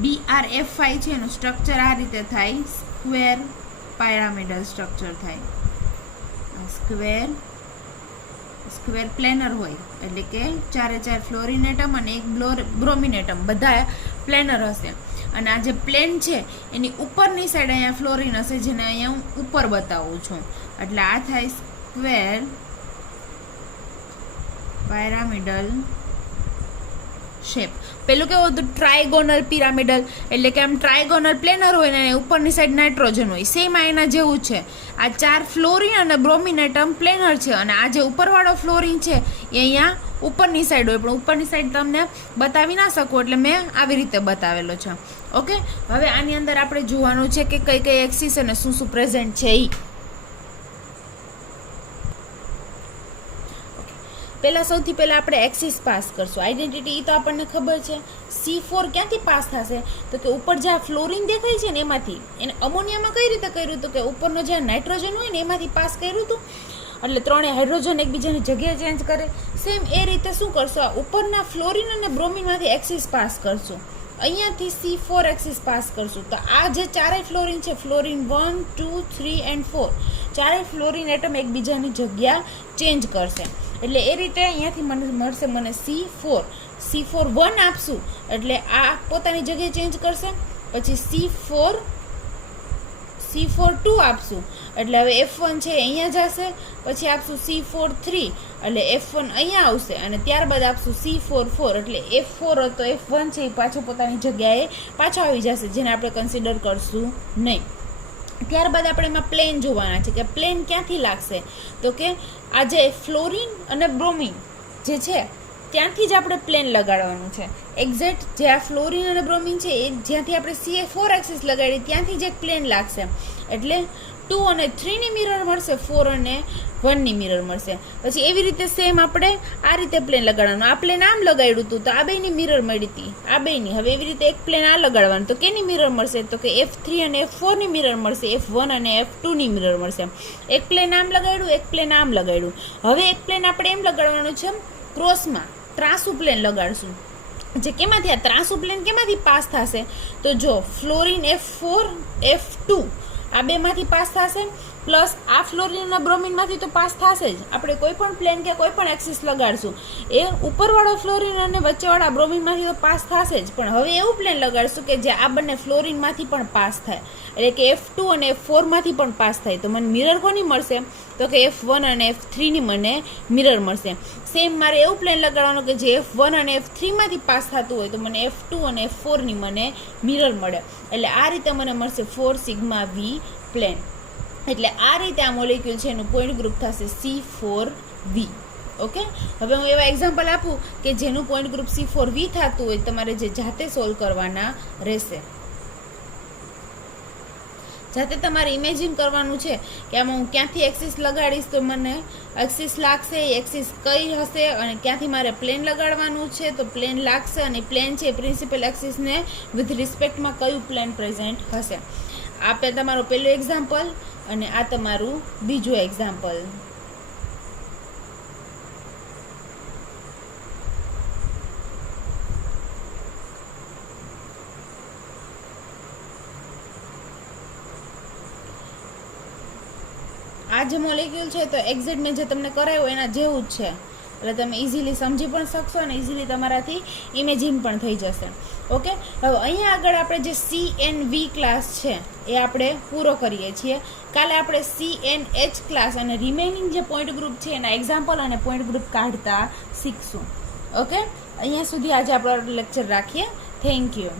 BRF5 છે એનું સ્ટ્રક્ચર આ રીતે થાય, સ્ક્વેર પાયરામિડલ સ્ટ્રક્ચર થાય. સ્ક્વેર પ્લેનર હોય એટલે કે 4 ફ્લોરિન એટમ અને 1 બ્રોમિન એટમ બધા પ્લેનર હશે, અને આ જે પ્લેન છે એની ઉપરની સાઈડ અહીંયા ફ્લોરિન હશે જેને અહીંયા હું ઉપર બતાવું છું, એટલે આ થાય સ્ક્વેર પાયરામિડલ શેપ. પેલું કેવું હતું, ટ્રાયગોનલ પિરામિડલ એટલે કે આમ ટ્રાયગોનલ પ્લેનર હોય ને ઉપરની સાઈડ નાઇટ્રોજન હોય, સેમ આ એના જેવું છે. આ 4 ફ્લોરિન અને બ્રોમિન એટમ પ્લેનર છે અને આ જે ઉપરવાળો ફ્લોરિન છે એ અહીંયા ઉપરની સાઈડ હોય, પણ ઉપરની સાઈડ તમને બતાવી ના શકું એટલે મેં આવી રીતે બતાવેલો છે. ઓકે, હવે આની અંદર આપણે જોવાનું છે કે કઈ કઈ એક્સિસ અને શું શું પ્રેઝન્ટ છે એ. પહેલાં સૌથી પહેલાં આપણે એક્સિસ પાસ કરશું. આઈડેન્ટિટી તો આપણને ખબર છે. C4 ક્યાંથી પાસ થશે, તો કે ઉપર જ્યાં ફ્લોરિન દેખાય છે ને એમાંથી. એને અમોનિયામાં કઈ રીતે કર્યું હતું કે ઉપરનો જ્યાં નાઇટ્રોજન હોય ને એમાંથી પાસ કર્યું હતું, એટલે ત્રણેય હાઇડ્રોજન એકબીજાની જગ્યાએ ચેન્જ કરે. સેમ એ રીતે શું કરશો, આ ઉપરના ફ્લોરિન અને બ્રોમિનમાંથી એક્સિસ પાસ કરશું, અહીંયાથી C4 એક્સિસ પાસ કરશું. તો આ જે ચારેય ફ્લોરિન છે, ફ્લોરિન 1 2 3 એન્ડ 4, ચારેય ફ્લોરિન એટમ એકબીજાની જગ્યા ચેન્જ કરશે. એટલે એ રીતે અહીંયાથી મને મળશે C4 1 આપશું એટલે આ પોતાની જગ્યાએ ચેન્જ કરશે. પછી C4 2 આપશું એટલે હવે F1 છે અહીંયા જશે. પછી આપશું C4 3 એટલે F1 અહીંયા આવશે અને ત્યારબાદ આપશું C4 4 એટલે F4 હતો F1 છે એ પાછો પોતાની જગ્યાએ પાછો આવી જશે, જેને આપણે કન્સિડર કરશું નહીં. ત્યારબાદ આપણે એમાં પ્લેન જોવાના છે કે પ્લેન ક્યાંથી લાગશે, તો કે આ જે ફ્લોરિન અને બ્રોમિન જે છે ત્યાંથી જ આપણે પ્લેન લગાડવાનું છે. એક્ઝેક્ટ જે આ ફ્લોરિન અને બ્રોમિન છે એ જ્યાંથી આપણે CA4 એક્સિસ લગાડી ત્યાંથી જ એક પ્લેન લાગશે. એટલે 2 અને 3 ની મિરર મળશે, 4 અને 1 ની મિરર મળશે. પછી એવી રીતે સેમ આપણે આ રીતે પ્લેન લગાડવાનું. આ પ્લેન આમ લગાડ્યું હતું તો આ બેની મિરર મળી હતી, આ બેની. હવે એવી રીતે એક પ્લેન આ લગાડવાનું તો કેની મિરર મળશે, તો કે F3 અને F4 ની મિરર મળશે, F1 અને F2 ની મિરર મળશે. એક પ્લેન આમ લગાડ્યું, એક પ્લેન આમ લગાડ્યું. હવે એક પ્લેન આપણે એમ લગાડવાનું છે ક્રોસમાં, ત્રાસુ પ્લેન લગાડશું. જે કેમાંથી આ ત્રાસુ પ્લેન કેમાંથી પાસ થશે, તો જો ફ્લોરિન F4 F2 આ બેમાંથી પાસ થશે, પ્લસ આ ફ્લોરિન અને બ્રોમિનમાંથી તો પાસ થશે જ. આપણે કોઈ પણ પ્લેન કે કોઈ પણ એક્સિસ લગાડશું એ ઉપરવાળો ફ્લોરિન અને વચ્ચેવાળા બ્રોમિનમાંથી તો પાસ થશે જ, પણ હવે એવું પ્લેન લગાડશું કે જે આ બંને ફ્લોરિનમાંથી પણ પાસ થાય, એટલે કે F2 અને F4 માંથી પણ પાસ થાય. તો મને મિરર કોની મળશે, તો કે F1 અને F3 ની મને મિરર મળશે. સેમ મારે એવું પ્લેન લગાડવાનું કે જે F1 અને F3 માંથી પાસ થતું હોય તો મને F2 અને F4 ની મને મિરર મળે. એટલે આ રીતે મને મળશે 4 સિગ્મા વી પ્લેન. એટલે આ રીતે આ મોલેક્યુલ છે એનું પોઈન્ટ ગ્રુપ થશે C4V. ઓકે, હવે હું એવા એક્ઝામ્પલ આપું કે જેનું પોઈન્ટ ગ્રુપ C4V થતું હોય તમારે જે જાતે સોલ્વ કરવાના રહેશે. જાતે તમારે ઇમેજિન કરવાનું છે કે આમાં હું ક્યાંથી એક્સિસ લગાડીશ તો મને એક્સિસ લાગશે, એક્સિસ કઈ હશે અને ક્યાંથી મારે પ્લેન લગાડવાનું છે તો પ્લેન લાગશે, અને પ્લેન છે પ્રિન્સિપલ એક્સિસને વિથ રિસ્પેક્ટમાં કયું પ્લેન પ્રેઝન્ટ હશે. આ તમારો પહેલું એક્ઝામ્પલ અને આ તમારું બીજું એક્ઝામ્પલ. આ જે મોલેક્યુલ છે તો એક્ઝેક્ટ મેં જે તમને કરાવ્યું એના જેવું જ છે, એટલે તમે ઇઝીલી સમજી પણ શકશો અને ઇઝીલી તમારાથી ઇમેજિન પણ થઈ જશે. ઓકે, હવે અહીંયા આગળ આપણે જે CNV ક્લાસ છે એ આપણે પૂરો કરીએ છીએ. કાલે આપણે CNH ક્લાસ અને રિમેઇનિંગ જે પોઈન્ટ ગ્રુપ છે એના એક્ઝામ્પલ અને પોઈન્ટ ગ્રુપ કાઢતા શીખશું. ઓકે, અહીંયા સુધી આજે આપણો લેક્ચર રાખીએ. Thank you.